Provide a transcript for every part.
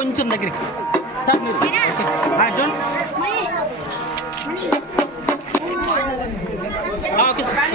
కొంచెం దగ్గరికి సార్ మీరు ఓకే సార్.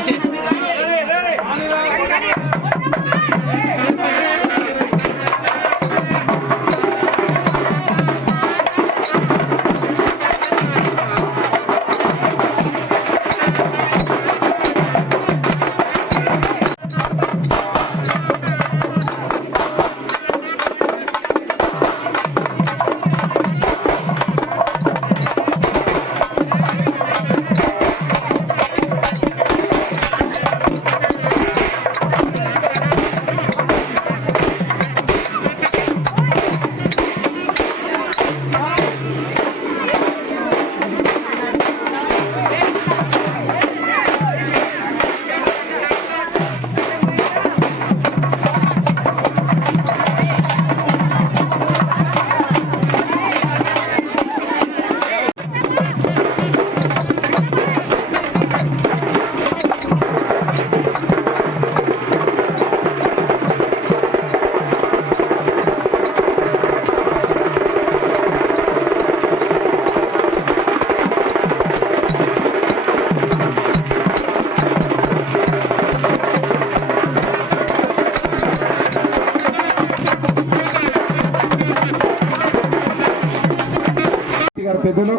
పెద్దలు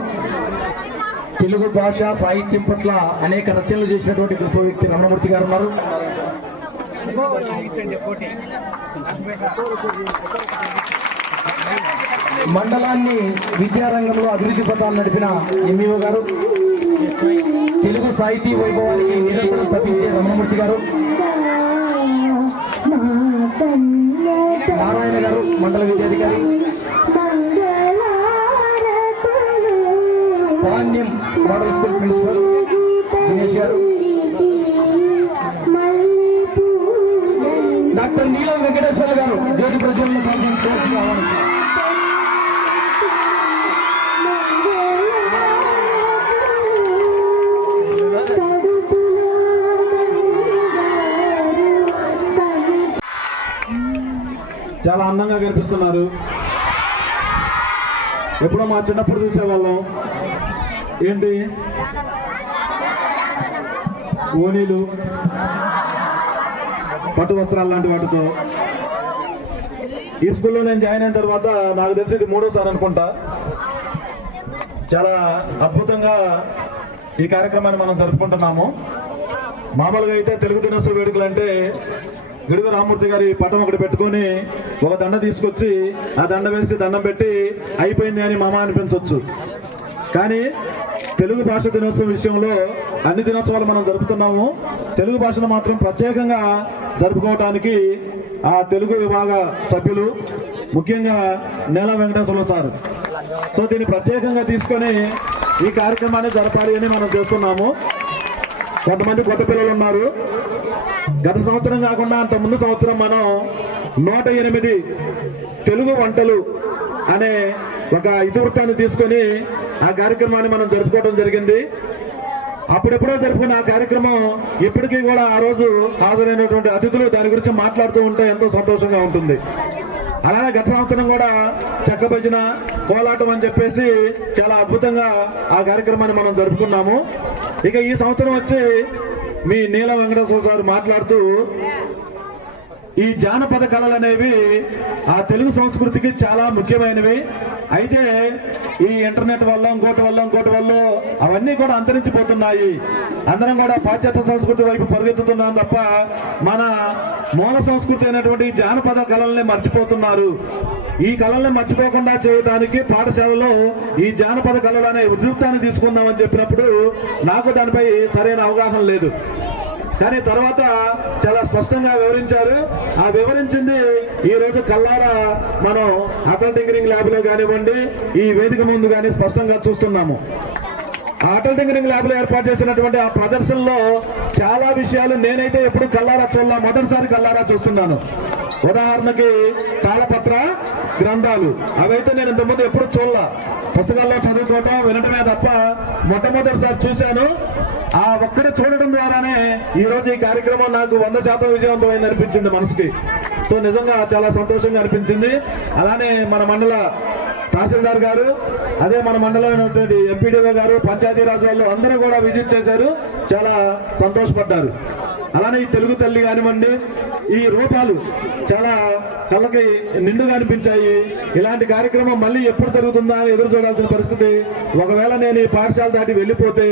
తెలుగు భాష సాహిత్యం పట్ల అనేక రచనలు చేసినటువంటి గొప్ప వ్యక్తి రమణమూర్తి గారు ఉన్నారు. మండలాన్ని విద్యారంగంలో అభివృద్ధి పథాలు నడిపిన ఎంఈఓ గారు, తెలుగు సాహితీ వైభవానికి నిరంతరం తప్పించే రమణమూర్తి గారు, నారాయణ గారు మండల విద్యాధికారి, Panyam model school principal Dinesh garu, doctor నీలం వెంకటేశ్వర గారు జ్యోతి ప్రజ్వలన చాలా అందంగా కనిపిస్తున్నారు. ఎప్పుడో మా చిన్నప్పుడు చూసేవాళ్ళం. ఏంటి ఓనీలు, పట్టు వస్త్రాలు లాంటి వాటితో. ఈ స్కూల్లో నేను జాయిన్ అయిన తర్వాత నాకు తెలిసి ఇది 3వ అనుకుంటా. చాలా అద్భుతంగా ఈ కార్యక్రమాన్ని మనం జరుపుకుంటున్నాము. మామూలుగా అయితే తెలుగు దినోత్సవ వేడుకలు అంటే గిడుగు రామమూర్తి గారి పటం ఒకటి పెట్టుకొని ఒక దండ తీసుకొచ్చి ఆ దండ వేసి దండం పెట్టి అయిపోయింది అని మామ అనిపించవచ్చు. కానీ తెలుగు భాష దినోత్సవం విషయంలో అన్ని దినోత్సవాలు మనం జరుపుతున్నాము. తెలుగు భాషను మాత్రం ప్రత్యేకంగా జరుపుకోవడానికి ఆ తెలుగు విభాగ సభ్యులు, ముఖ్యంగా నేల వెంకటేశ్వర సార్, సో దీన్ని ప్రత్యేకంగా తీసుకొని ఈ కార్యక్రమాన్ని జరపాలి అని మనం చేస్తున్నాము. కొంతమంది కొత్త పిల్లలు ఉన్నారు. గత సంవత్సరం కాకుండా అంత ముందు సంవత్సరం మనం 108 తెలుగు వంటలు అనే ఒక ఇతివృత్తాన్ని తీసుకొని ఆ కార్యక్రమాన్ని మనం జరుపుకోవడం జరిగింది. అప్పుడెప్పుడో జరుపుకున్న ఆ కార్యక్రమం ఇప్పటికీ కూడా ఆ రోజు హాజరైనటువంటి అతిథులు దాని గురించి మాట్లాడుతూ ఉంటే ఎంతో సంతోషంగా ఉంటుంది. అలానే గత సంవత్సరం కూడా చెక్క భజన, కోలాటం అని చెప్పేసి చాలా అద్భుతంగా ఆ కార్యక్రమాన్ని మనం జరుపుకున్నాము. ఇక ఈ సంవత్సరం వచ్చి మీ నీల వెంకటేశ్వర సార్ మాట్లాడుతూ ఈ జానపద కళలు అనేవి ఆ తెలుగు సంస్కృతికి చాలా ముఖ్యమైనవి. అయితే ఈ ఇంటర్నెట్ వల్ల ఇంకోటి వల్ల అవన్నీ కూడా అంతరించిపోతున్నాయి. అందరం కూడా పాశ్చాత్య సంస్కృతి వైపు పరిగెత్తుతున్నాం తప్ప మన మూల సంస్కృతి అయినటువంటి జానపద కళల్ని మర్చిపోతున్నారు. ఈ కళల్ని మర్చిపోకుండా చేయడానికి పాఠశాలలో ఈ జానపద కళలు అనే ఉద్యుక్తాన్ని తీసుకుందామని చెప్పినప్పుడు నాకు దానిపై సరైన అవగాహన లేదు. కానీ తర్వాత చాలా స్పష్టంగా వివరించారు. ఆ వివరించింది ఈ రోజు కల్లారా మనం అటల్ టింకరింగ్ ల్యాబ్ లో కానివ్వండి, ఈ వేదిక ముందు కానీ స్పష్టంగా చూస్తున్నాము. ఆ అటల్ టింకరింగ్ ల్యాబ్ లో ఏర్పాటు చేసినటువంటి ఆ ప్రదర్శనలో చాలా విషయాలు నేనైతే ఎప్పుడు కల్లారా చూడలా, మొదటిసారి కల్లారా చూస్తున్నాను. ఉదాహరణకి తాళపత్ర గ్రంథాలు, అవైతే నేను ఇంతకుముందు ఎప్పుడు చూడలా. పుస్తకాల్లో చదువుకోవటం వినటమే తప్ప మొట్టమొదటిసారి చూశాను. ఆ ఒక్కటి చూడడం ద్వారానే ఈ రోజు ఈ కార్యక్రమం నాకు 100% విజయవంతమైంది అనిపించింది మనసుకి. సో నిజంగా చాలా సంతోషంగా అనిపించింది. అలానే మన మండల తహసీల్దార్ గారు, అదే మన మండలంలో ఎంపీడీఓ గారు, పంచాయతీరాజ్ వాళ్ళు అందరూ కూడా విజిట్ చేశారు, చాలా సంతోషపడ్డారు. అలానే ఈ తెలుగు తల్లి కానివ్వండి, ఈ రూపాలు చాలా కళ్ళకి నిండుగా అనిపించాయి. ఇలాంటి కార్యక్రమం మళ్ళీ ఎప్పుడు జరుగుతుందా అని ఎదురు చూడాల్సిన పరిస్థితి. ఒకవేళ నేను ఈ పాఠశాల దాటి వెళ్ళిపోతే,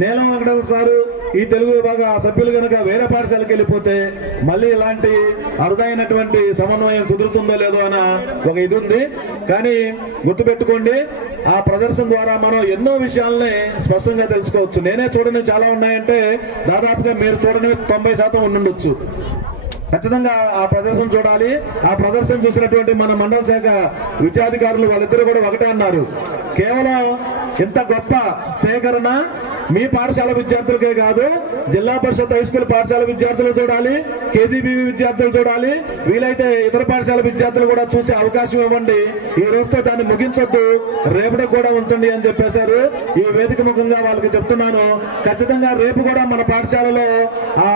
నీలం వెంకటేశ్వర సారు ఈ తెలుగు విభాగ సభ్యులు కనుక వేరే పాఠశాలకు వెళ్ళిపోతే మళ్ళీ ఇలాంటి అరుదైనటువంటి సమన్వయం కుదురుతుందో లేదో అన్న ఒక ఇది ఉంది. కానీ గుర్తుపెట్టుకోండి, ఆ ప్రదర్శన ద్వారా మనం ఎన్నో విషయాలని స్పష్టంగా తెలుసుకోవచ్చు. నేనే చూడని చాలా ఉన్నాయంటే దాదాపుగా మీరు చూడని 90% ఉండుండొచ్చు. ఖచ్చితంగా ఆ ప్రదర్శన చూడాలి. ఆ ప్రదర్శన చూసినటువంటి మన మండల శాఖ విద్యాధికారులు వాళ్ళిద్దరూ కూడా ఒకటే అన్నారు, కేవలం ఇంత గొప్ప సేకరణ మీ పాఠశాల విద్యార్థులకే కాదు, జిల్లా పరిషత్ హై స్కూల్ పాఠశాల విద్యార్థులు చూడాలి, కేజీబీవీ విద్యార్థులు చూడాలి, వీలైతే ఇతర పాఠశాల విద్యార్థులు కూడా చూసే అవకాశం ఇవ్వండి. ఈ రోజుతో దాన్ని ముగించొద్దు, రేపటికి కూడా ఉంచండి అని చెప్పేశారు. ఈ వేదిక ముఖంగా వాళ్ళకి చెప్తున్నాను, ఖచ్చితంగా రేపు కూడా మన పాఠశాలలో ఆ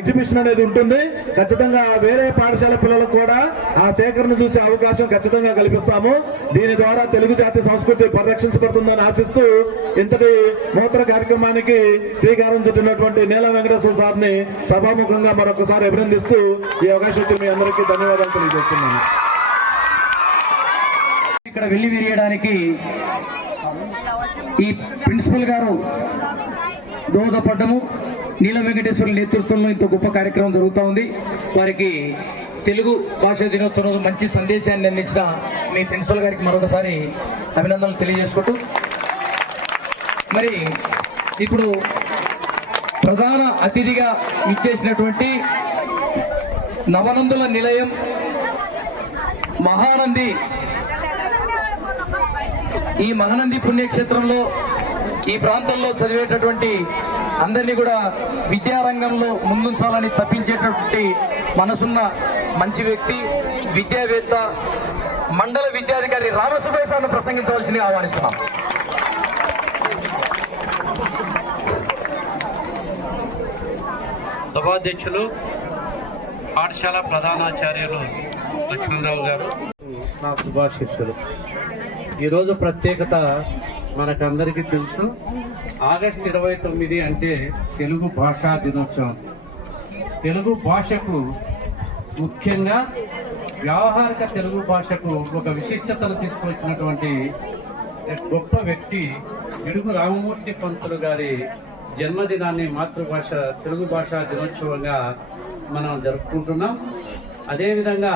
ఎగ్జిబిషన్ అనేది ఉంటుంది. ఖచ్చితంగా వేరే పాఠశాల పిల్లలకు కూడా ఆ సేకరణ చూసే అవకాశం ఖచ్చితంగా కల్పిస్తాము. దీని ద్వారా తెలుగు జాతి సంస్కృతి పరిరక్షించబడుతుందని ఆశిస్తూ ఇంతటి నూతన కార్యక్రమానికి శ్రీకారం చుట్టినటువంటి నీలం వెంకటేశ్వర సార్ని సభాముఖంగా మరొకసారి అభినందిస్తూ ఈ అవకాశం ఇచ్చి మీ అందరికీ ధన్యవాదాలు తెలియజేస్తున్నాను. ఇక్కడ వెళ్లి విరియడానికి ఈ ప్రిన్సిపల్ గారు దోహదపడ్డము. నీలం వెంకటేశ్వర నేతృత్వంలో ఇంత గొప్ప కార్యక్రమం జరుగుతూ ఉంది. వారికి తెలుగు భాషా దినోత్సవం మంచి సందేశాన్ని అందించిన మీ ప్రిన్సిపల్ గారికి మరొకసారి అభినందనలు తెలియజేసుకుంటూ, మరి ఇప్పుడు ప్రధాన అతిథిగా ఇచ్చేసినటువంటి నవనందుల నిలయం మహానంది, ఈ మహానంది పుణ్యక్షేత్రంలో ఈ ప్రాంతంలో చదివేటటువంటి అందరినీ కూడా విద్యారంగంలో ముందుంచాలని తప్పించేటటువంటి మనసున్న మంచి వ్యక్తి, విద్యావేత్త, మండల విద్యాధికారి రామసుబ్బయ్య సార్ను ప్రసంగించవలసిందిగా ఆహ్వానిస్తున్నాం. సభాధ్యక్షులు, పాఠశాల ప్రధానాచార్యులు లక్ష్మణరావు గారు, నా శుభాశిష్యులు. ఈరోజు ప్రత్యేకత మనకందరికీ తెలుసు. ఆగస్టు 29 అంటే తెలుగు భాషా దినోత్సవం. తెలుగు భాషకు, ముఖ్యంగా వ్యావహారిక తెలుగు భాషకు ఒక విశిష్టతను తీసుకొచ్చినటువంటి గొప్ప వ్యక్తి గిడుగు రామమూర్తి పంతులు గారి జన్మదినాన్ని మాతృభాష తెలుగు భాషా దినోత్సవంగా మనం జరుపుకుంటున్నాం. అదేవిధంగా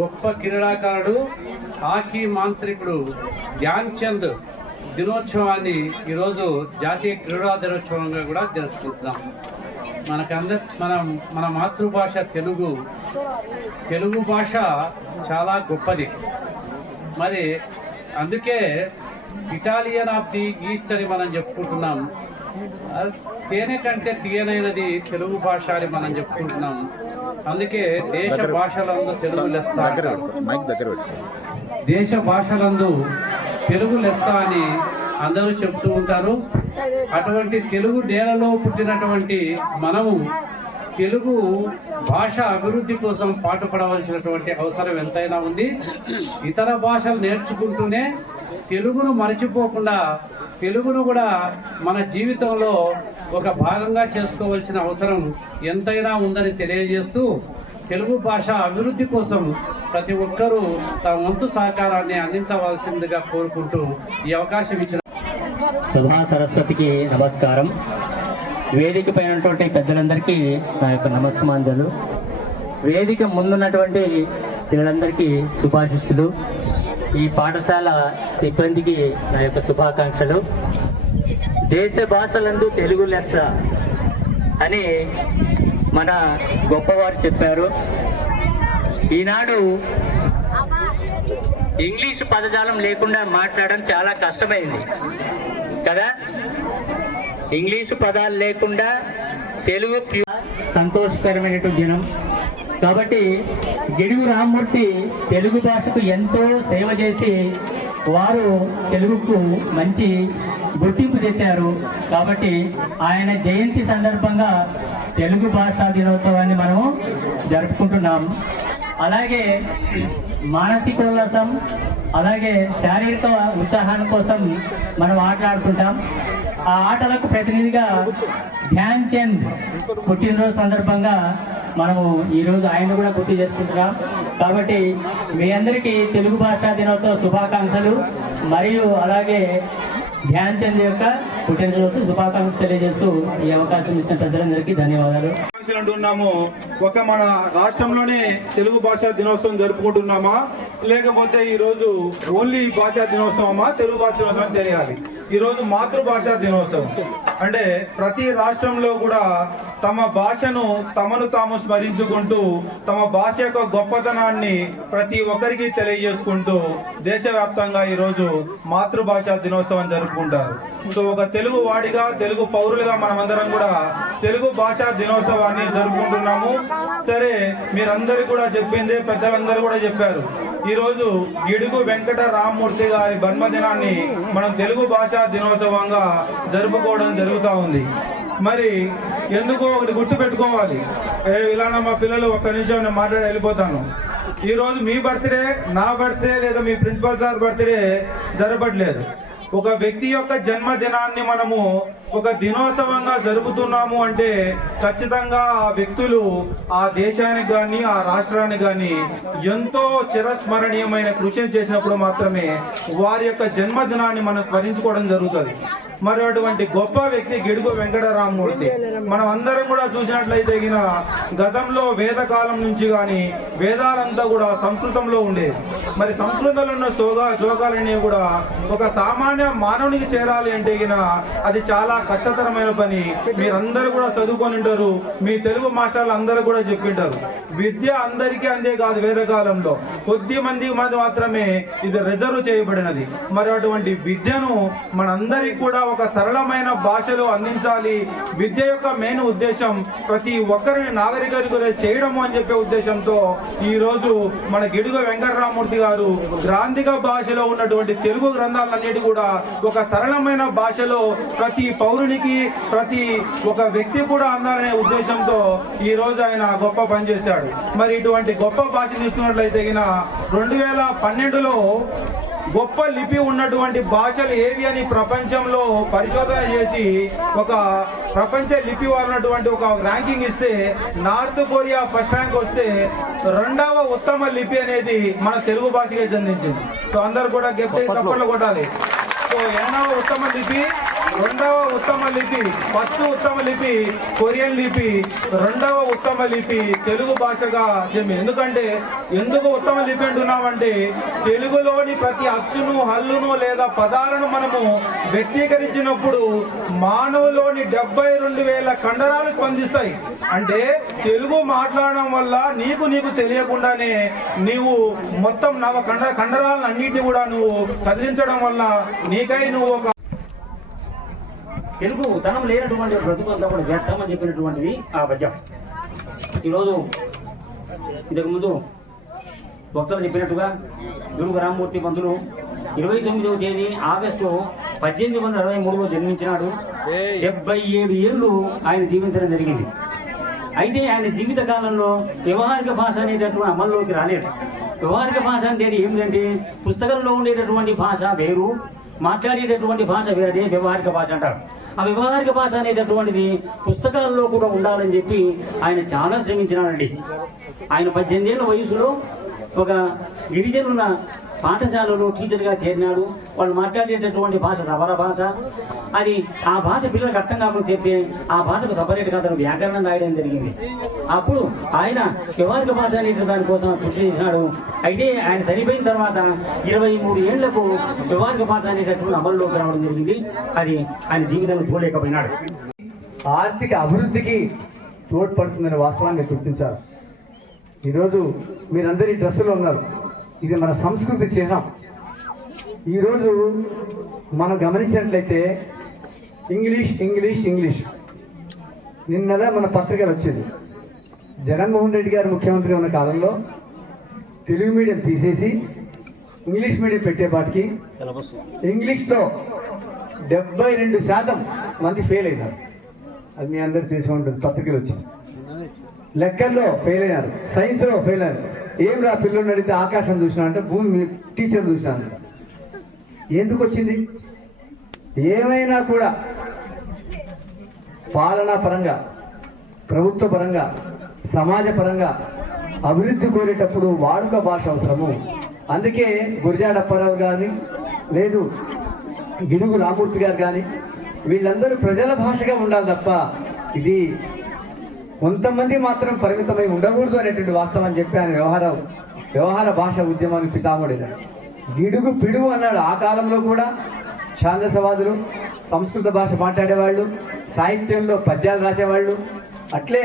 గొప్ప క్రీడాకారుడు, హాకీ మాంత్రికుడు ధ్యాన్ చంద్ దినోత్సవాన్ని ఈరోజు జాతీయ క్రీడా దినోత్సవంగా కూడా జరుపుకుంటున్నాం. మన మాతృభాష తెలుగు భాష చాలా గొప్పది. మరి అందుకే ఇటాలియన్ ఆఫ్ ది ఈస్ట్ అని మనం చెప్పుకుంటున్నాం. తేనె కంటే తీయనైనది తెలుగు భాష అని మనం చెప్పుకుంటున్నాం. అందుకే దేశ భాషలందు తెలుగు లెస్స, దేశ భాషలందు తెలుగు లెస్స అని అందరూ చెప్తూ ఉంటారు. అటువంటి తెలుగు నేలలో పుట్టినటువంటి మనము తెలుగు భాష అభివృద్ధి కోసం పాటుపడవలసినటువంటి అవసరం ఎంతైనా ఉంది. ఇతర భాషలు నేర్చుకుంటూనే తెలుగును మర్చిపోకుండా తెలుగును కూడా మన జీవితంలో ఒక భాగంగా చేసుకోవాల్సిన అవసరం ఎంతైనా ఉందని తెలియజేస్తూ, తెలుగు భాష అభివృద్ధి కోసం ప్రతి ఒక్కరూ తమ వంతు సహకారాన్ని అందించవలసిందిగా కోరుకుంటూ ఈ అవకాశం ఇచ్చిన సభా సరస్వతికి నమస్కారం. వేదిక పైన పెద్దలందరికీ నా యొక్క నమస్మాంజలు. వేదిక ముందున్నటువంటి పిల్లలందరికీ శుభాశిస్సులు. ఈ పాఠశాల సిబ్బందికి నా యొక్క శుభాకాంక్షలు. దేశ భాషలందు తెలుగు లెస్స అని మన గొప్పవారు చెప్పారు. ఈనాడు ఇంగ్లీష్ పదజాలం లేకుండా మాట్లాడడం చాలా కష్టమైంది కదా. ఇంగ్లీషు పదాలు లేకుండా తెలుగు సంతోషకరమైనటువంటి దినం కాబట్టి గిడుగు రామమూర్తి తెలుగు భాషకు ఎంతో సేవ చేసి వారు తెలుగుకు మంచి గుర్తింపు తెచ్చారు. కాబట్టి ఆయన జయంతి సందర్భంగా తెలుగు భాషా దినోత్సవాన్ని మనము జరుపుకుంటున్నాం. అలాగే మానసికోల్లాసం, అలాగే శారీరక ఉత్సాహాన్ని కోసం మనం ఆటలాడుకుంటాం. ఆ ఆటలకు ప్రతినిధిగా ధ్యాన్ చంద్ పుట్టినరోజు సందర్భంగా మనము ఈరోజు ఆయన కూడా గుర్తు చేసుకుంటున్నాం. కాబట్టి మీ అందరికీ తెలుగు భాషా దినోత్సవ శుభాకాంక్షలు మరియు అలాగే ధ్యాన్ చంద్ యొక్క పుట్టినరోజు శుభాకాంక్షలు తెలియజేస్తూ ఈ అవకాశం ఇచ్చిన ప్రజలందరికీ ధన్యవాదాలు. అంటున్నాము, ఒక మన రాష్ట్రంలోనే తెలుగు భాషా దినోత్సవం జరుపుకుంటున్నామా, లేకపోతే ఈ రోజు ఓన్లీ భాషా దినోత్సవమా, తెలుగు భాషా దినోత్సవం తెలియాలి. ఈ రోజు మాతృభాషా దినోత్సవం అంటే ప్రతి రాష్ట్రంలో కూడా తమ భాషను తమను తాము స్మరించుకుంటూ తమ భాష యొక్క గొప్పతనాన్ని ప్రతి ఒక్కరికి తెలియజేసుకుంటూ దేశవ్యాప్తంగా ఈరోజు మాతృభాషా దినోత్సవం జరుపుకుంటారు. సో ఒక తెలుగు వాడిగా, తెలుగు పౌరులుగా మనమందరం కూడా తెలుగు భాషా దినోత్సవాన్ని జరుపుకుంటున్నాము. సరే, మీరందరూ కూడా చెప్పిందే, పెద్దలందరూ కూడా చెప్పారు. ఈరోజు గిడుగు వెంకట రామమూర్తి గారి జన్మదినాన్ని మనం తెలుగు భాషా దినోత్సవంగా జరుపుకోవడం జరుగుతూ ఉంది. మరి ఎందుకో ఒకటి గుర్తు పెట్టుకోవాలి. ఇలానా మా పిల్లలు ఒక్క నిమిషం నేను మాట్లాడి వెళ్ళిపోతాను. ఈరోజు మీ బర్త్డే, నా బర్త్డే లేదా మీ ప్రిన్సిపల్ సార్ బర్త్డే జరపట్లేదు. ఒక వ్యక్తి యొక్క జన్మదినాన్ని మనము ఒక దినోత్సవంగా జరుపుతున్నాము అంటే ఖచ్చితంగా ఆ వ్యక్తులు ఆ దేశానికి కానీ ఆ రాష్ట్రానికి కానీ ఎంతో చిరస్మరణీయమైన కృషి చేసినప్పుడు మాత్రమే వారి యొక్క జన్మదినాన్ని మనం స్మరించుకోవడం జరుగుతుంది. మరి అటువంటి గొప్ప వ్యక్తి గిడుగు వెంకటరామమూర్తి. మనం అందరం కూడా చూసినట్లయితే గతంలో వేదకాలం నుంచి కానీ వేదాలంతా కూడా సంస్కృతంలో ఉండేది. మరి సంస్కృతంలో ఉన్న శ్లోకాలన్నీ కూడా ఒక సామాన్య మానవునికి చేరాలి అంటే అది చాలా కష్టతరమైన పని. మీరందరూ కూడా చదువుకొని ఉంటారు, మీ తెలుగు మాస్టర్లు అందరూ కూడా చెప్పింటారు. విద్య అందరికీ అందే కాదు, వేదకాలంలో కొద్ది మంది మాత్రమే ఇది రిజర్వ్ చేయబడినది. మరి అటువంటి విద్యను మనందరికీ కూడా ఒక సరళమైన భాషలో అందించాలి. విద్య యొక్క మెయిన్ ఉద్దేశం ప్రతి ఒక్కరిని నాగరికులు చేయడము అని చెప్పే ఉద్దేశంతో ఈ రోజు మన గిడుగు వెంకటరామమూర్తి గారు గ్రాంధిక భాషలో ఉన్నటువంటి తెలుగు గ్రంథాలన్నిటి కూడా ఒక సరళమైన భాషలో ప్రతి పౌరునికి, ప్రతి ఒక వ్యక్తి కూడా అందాలనే ఉద్దేశంతో ఈ రోజు ఆయన గొప్ప పని చేశాడు. మరి ఇటువంటి గొప్ప భాష తీసుకున్నట్లయితే 2012లో గొప్ప లిపి ఉన్నటువంటి భాషలు ఏవి అని ప్రపంచంలో పరిశోధన చేసి ఒక ప్రపంచ లిపి వారినటువంటి ఒక ర్యాంకింగ్ ఇస్తే నార్త్ కొరియా ఫస్ట్ ర్యాంక్ వస్తే 2వ ఉత్తమ లిపి అనేది మన తెలుగు భాషకే చెందించింది. సో అందరు కూడా తప్పట్లు కొట్టాలి. సో 8వ ఉత్తమ లిపి, 2వ ఉత్తమ లిపి, ఫస్ట్ ఉత్తమ లిపి కొరియన్ లిపి, 2వ ఉత్తమ లిపి తెలుగు భాషగా చెందింది. ఎందుకు ఉత్తమ లిపి అంటున్నామంటే తెలుగులోని ప్రతి అచ్చును, హల్లును లేదా పదాలను మనము వ్యక్తీకరించినప్పుడు మానవులోని 72,000 కండరాలు స్పందిస్తాయి. అంటే తెలుగు మాట్లాడడం వల్ల నీకు తెలియకుండానే నీవు మొత్తం కండరాలను అన్నింటినీ కూడా నువ్వు కదిలించడం వల్ల నీకై నువ్వు ఒక తెలుగు తనం లేనటువంటి బ్రతుకు అంతా కూడా వ్యర్థమని చెప్పినటువంటిది ఆ పద్యం. ఈరోజు ఇంతకుముందు భక్తులు చెప్పినట్టుగా గిడుగు రామమూర్తి పంతులు 29వ తేదీ ఆగస్టు 1863లో జన్మించినాడు. 77 ఏళ్ళు ఆయన జీవించడం జరిగింది. అయితే ఆయన జీవిత కాలంలో వ్యవహారిక భాష అనేటటువంటి అమల్లోకి రాలేదు. వ్యవహారిక భాష అంటే ఏమిటంటే పుస్తకంలో ఉండేటటువంటి భాష వేరు, మాట్లాడేటటువంటి భాష వేరే వ్యవహారిక భాష అంటారు. ఆ వ్యవహారిక భాష అనేటటువంటిది పుస్తకాల్లో కూడా ఉండాలని చెప్పి ఆయన చాలా శ్రమించినాడండి. ఆయన 18 ఏళ్ల వయసులో ఒక గిరిజనుల పాఠశాలలో టీచర్గా చేరినాడు. వాళ్ళు మాట్లాడేటటువంటి భాష సవర భాష. అది ఆ భాష పిల్లలకు అర్థం కాకుండా చెప్తే ఆ భాషకు సపరేట్గా అతను వ్యాకరణం రాయడం జరిగింది. అప్పుడు ఆయన వ్యవహారిక భాష అనే దానికోసం కృషి చేసినాడు. అయితే ఆయన చనిపోయిన తర్వాత 23 ఏళ్లకు వ్యవహారిక భాష అనేటటువంటి అమల్లోకి రావడం జరిగింది. అది ఆయన జీవితంలో చూడలేకపోయినాడు. ఆర్థిక అభివృద్ధికి తోడ్పడుతుందనే వాస్తవాన్ని గుర్తించారు. ఈరోజు మీరందరూ ఈ డ్రెస్సులో ఉన్నారు. ఇది మన సంస్కృతి చిహ్నం. ఈరోజు మనం గమనించినట్లయితే ఇంగ్లీష్ నిన్నలా మన పత్రికలు వచ్చేది. జగన్మోహన్ రెడ్డి గారు ముఖ్యమంత్రి ఉన్న కాలంలో తెలుగు మీడియం తీసేసి ఇంగ్లీష్ మీడియం పెట్టేపాటికి ఇంగ్లీష్లో 72% మంది ఫెయిల్ అయినారు. అది మీ అందరికి తెలిసి ఉంటుంది, పత్రికలు వచ్చింది. లెక్కల్లో ఫెయిల్ అయినారు, సైన్స్లో ఫెయిల్ అయినారు. ఏం రా పిల్లల్ని అడిగితే ఆకాశం చూసినా అంటే భూమి టీచర్ చూసినాను. ఎందుకు వచ్చింది? ఏమైనా కూడా పాలనా పరంగా, ప్రభుత్వ పరంగా, సమాజ పరంగా అభివృద్ధి కోరేటప్పుడు వాడుక భాష అవసరము. అందుకే గురజాడ అప్పారావు గారిని, లేదు గిడుగు రామూర్తి గారు కానీ, వీళ్ళందరూ ప్రజల భాషగా ఉండాలి తప్ప ఇది కొంతమంది మాత్రం పరిమితమై ఉండకూడదు అనేటువంటి వాస్తవం చెప్పి ఆయన వ్యవహార భాష ఉద్యమానికి పితామహుడైనాడు. గిడుగు పిడుగు అన్నాడు. ఆ కాలంలో కూడా ఛాందసవాదులు, సంస్కృత భాష మాట్లాడేవాళ్ళు, సాహిత్యంలో పద్యాలు రాసేవాళ్ళు. అట్లే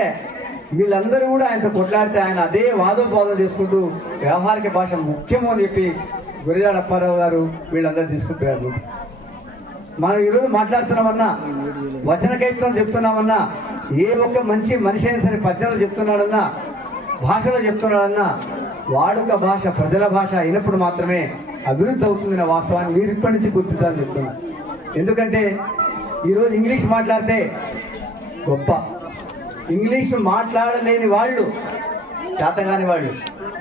వీళ్ళందరూ కూడా ఆయనతో కొట్లాడితే ఆయన అదే వాదోపవాదం చేసుకుంటూ వ్యవహారిక భాష ముఖ్యము అని చెప్పి గురజాడ అప్పారావు గారు వీళ్ళందరూ తీసుకుంటారు. మనం ఈరోజు మాట్లాడుతున్నామన్నా, వచన కైత్వం చెప్తున్నామన్నా, ఏ ఒక్క మంచి మనిషి అయినా సరే పద్యాలు చెప్తున్నాడన్నా, భాషలో చెప్తున్నాడన్నా, వాడుక భాష ప్రజల భాష అయినప్పుడు మాత్రమే అభివృద్ధి అవుతుందనే వాస్తవాన్ని మీరు ఇప్పటి నుంచి గుర్తించాలని చెప్తున్నారు. ఎందుకంటే ఈరోజు ఇంగ్లీష్ మాట్లాడితే గొప్ప, ఇంగ్లీష్ మాట్లాడలేని వాళ్ళు చేతగాని వాళ్ళు.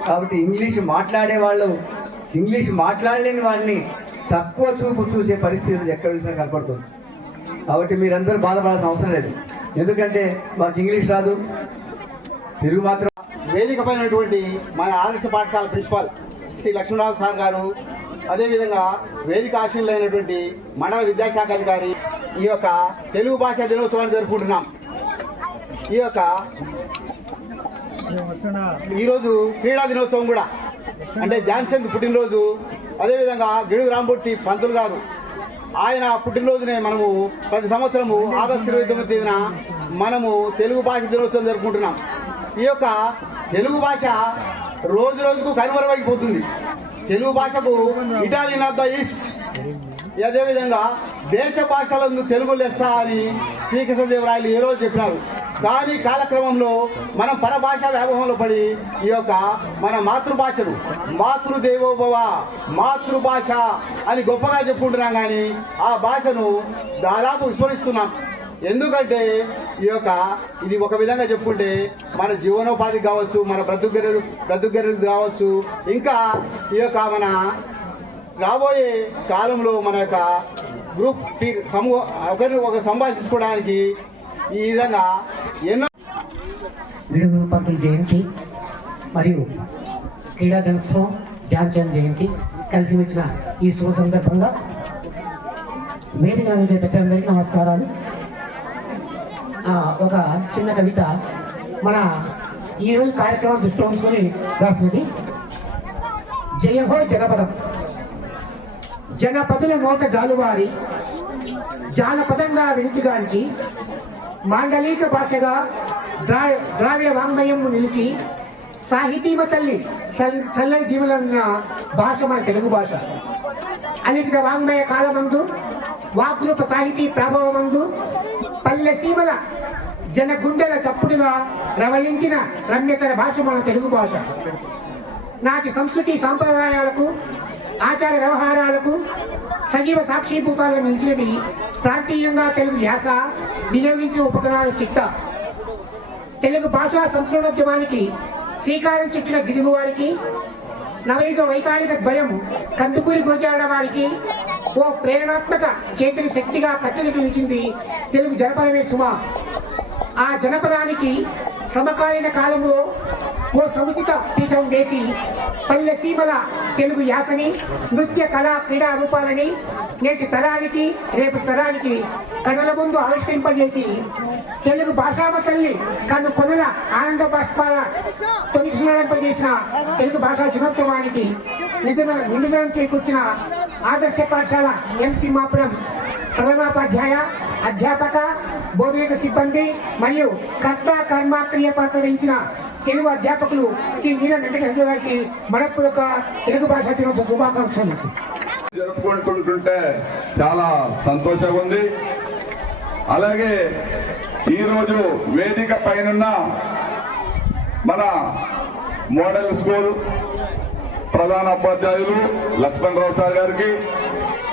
కాబట్టి ఇంగ్లీష్ మాట్లాడే వాళ్ళు ఇంగ్లీష్ మాట్లాడలేని వాళ్ళని తక్కువ చూపు చూసే పరిస్థితి ఎక్కడ చూసినా కనపడుతుంది. కాబట్టి మీరందరూ బాధపడాల్సిన అవసరం లేదు. ఎందుకంటే మాకు ఇంగ్లీష్ రాదు, తెలుగు మాత్రం. వేదిక పైనటువంటి మన ఆదర్శ పాఠశాల ప్రిన్సిపాల్ శ్రీ లక్ష్మణరావు సార్ గారు, అదేవిధంగా వేదిక ఆశీనులైనటువంటి మండల విద్యాశాఖ అధికారి, ఈ యొక్క తెలుగు భాషా దినోత్సవాన్ని జరుపుకుంటున్నాం. ఈరోజు క్రీడా దినోత్సవం కూడా, అంటే ధ్యాన్చంద్ పుట్టినరోజు. అదేవిధంగా గిడుగు రామూర్తి పంతులు గారు, ఆయన పుట్టినరోజునే మనము ప్రతి సంవత్సరము ఆగస్టు 29వ తేదీన మనము తెలుగు భాష దినోత్సవం జరుపుకుంటున్నాం. ఈ యొక్క తెలుగు భాష రోజు రోజుకు కనుమరుగైపోతుంది. తెలుగు భాషకు ఇటాలియన్ ఆఫ్ ద ఈస్ట్, అదేవిధంగా దేశ భాషలందు తెలుగు లెస్స అని శ్రీకృష్ణదేవరాయలు ఏ రోజు చెప్పినారు. కానీ కాలక్రమంలో మనం పరభాషా వ్యామోహంలో పడి ఈ యొక్క మన మాతృభాషను మాతృదేవోభవ మాతృభాష అని గొప్పగా చెప్పుకుంటున్నాం. కానీ ఆ భాషను దాదాపు విస్మరిస్తున్నాం. ఎందుకంటే ఇది ఒక విధంగా చెప్పుకుంటే మన జీవనోపాధికి కావచ్చు, మన బ్రతుకు కావచ్చు, ఇంకా ఈ యొక్క మన రాబోయే కాలంలో మన యొక్క గ్రూప్ ఒకరిని సంభాషించుకోవడానికి ఈ విధంగా ఎన్నో గిడుగు పంతుల జయంతి మరియు క్రీడా దినోత్సవం, ధ్యాన్చంద్ జయంతి కలిసి వచ్చిన ఈ శుభ సందర్భంగా వేదిక పెద్దలందరికీ నమస్కారాలు. ఒక చిన్న కవిత మన ఈరోజు కార్యక్రమం దృష్టిలో ఉంచుకొని రాసినది. జయహో జనపదం, జనపదుల నోట జాలువారి జానపదంగా వినితిగాంచి మాండలిక భాషగా ద్రావిడ వాంగ్మయం నిలిచి సాహితీమ తల్లి చల్లని జీవులన్న భాష మన తెలుగు భాష. అలిఖిత వాంగ్మయ కాలమందు వాక్రూప సాహితీ ప్రభావమందు పల్లె సీమల జన గుండెల చప్పుడుగా రవళించిన రమ్యతర భాష మన తెలుగు భాష. నాటి సంస్కృతి సాంప్రదాయాలకు, ఆచార వ్యవహారాలకు సజీవ సాక్షిభూతాలను నిలిచినవి ప్రాంతీయంగా తెలుగు యాస వినియోగించిన ఉపకరణాల చిట్ట. తెలుగు భాషా సంస్కృతోద్యమానికి శ్రీకారం చుట్టిన గిడుగు వారికి, నవయుగ వైతాళిక ద్వయం కందుకూరి గురజాడ వారికి ఓ ప్రేరణాత్మక చేతుల శక్తిగా కట్టడి నిలిచింది తెలుగు జనపదమే సుమ. ఆ జనపదానికి సమకాలీన కాలంలో ఓ సముచిత పీఠం వేసి పల్లె సీమల తెలుగు యాసని, నృత్య కళా క్రీడా రూపాలని నేటి తరానికి రేపు తరానికి కనుల ముందు ఆవిష్కరింపజేసి తెలుగు భాషామ తల్లి కన్ను కొనుల ఆనంద బాష్పాల తొలింపజేసిన తెలుగు భాషా దినోత్సవానికి నిధులను చేకూర్చిన ఆదర్శ పాఠశాల ఎంపీ మాపురం ప్రథమోపాధ్యాయ, అధ్యాపక, బోధక సిబ్బంది మరియు కర్త కర్మక్రియ పాత్ర వహించిన తెలుగు అధ్యాపకులు శ్రీ నీల వెంకటేశ్వర గారికి మనపూర్వక తెలుగు భాషా దినోత్సవ శుభాకాంక్షలు. జరుపుకుంటుంటే చాలా సంతోషంగా ఉంది. అలాగే ఈరోజు వేదిక పైన మన మోడల్ స్కూల్ ప్రధాన ఉపాధ్యాయులు లక్ష్మణరావు సార్ గారికి,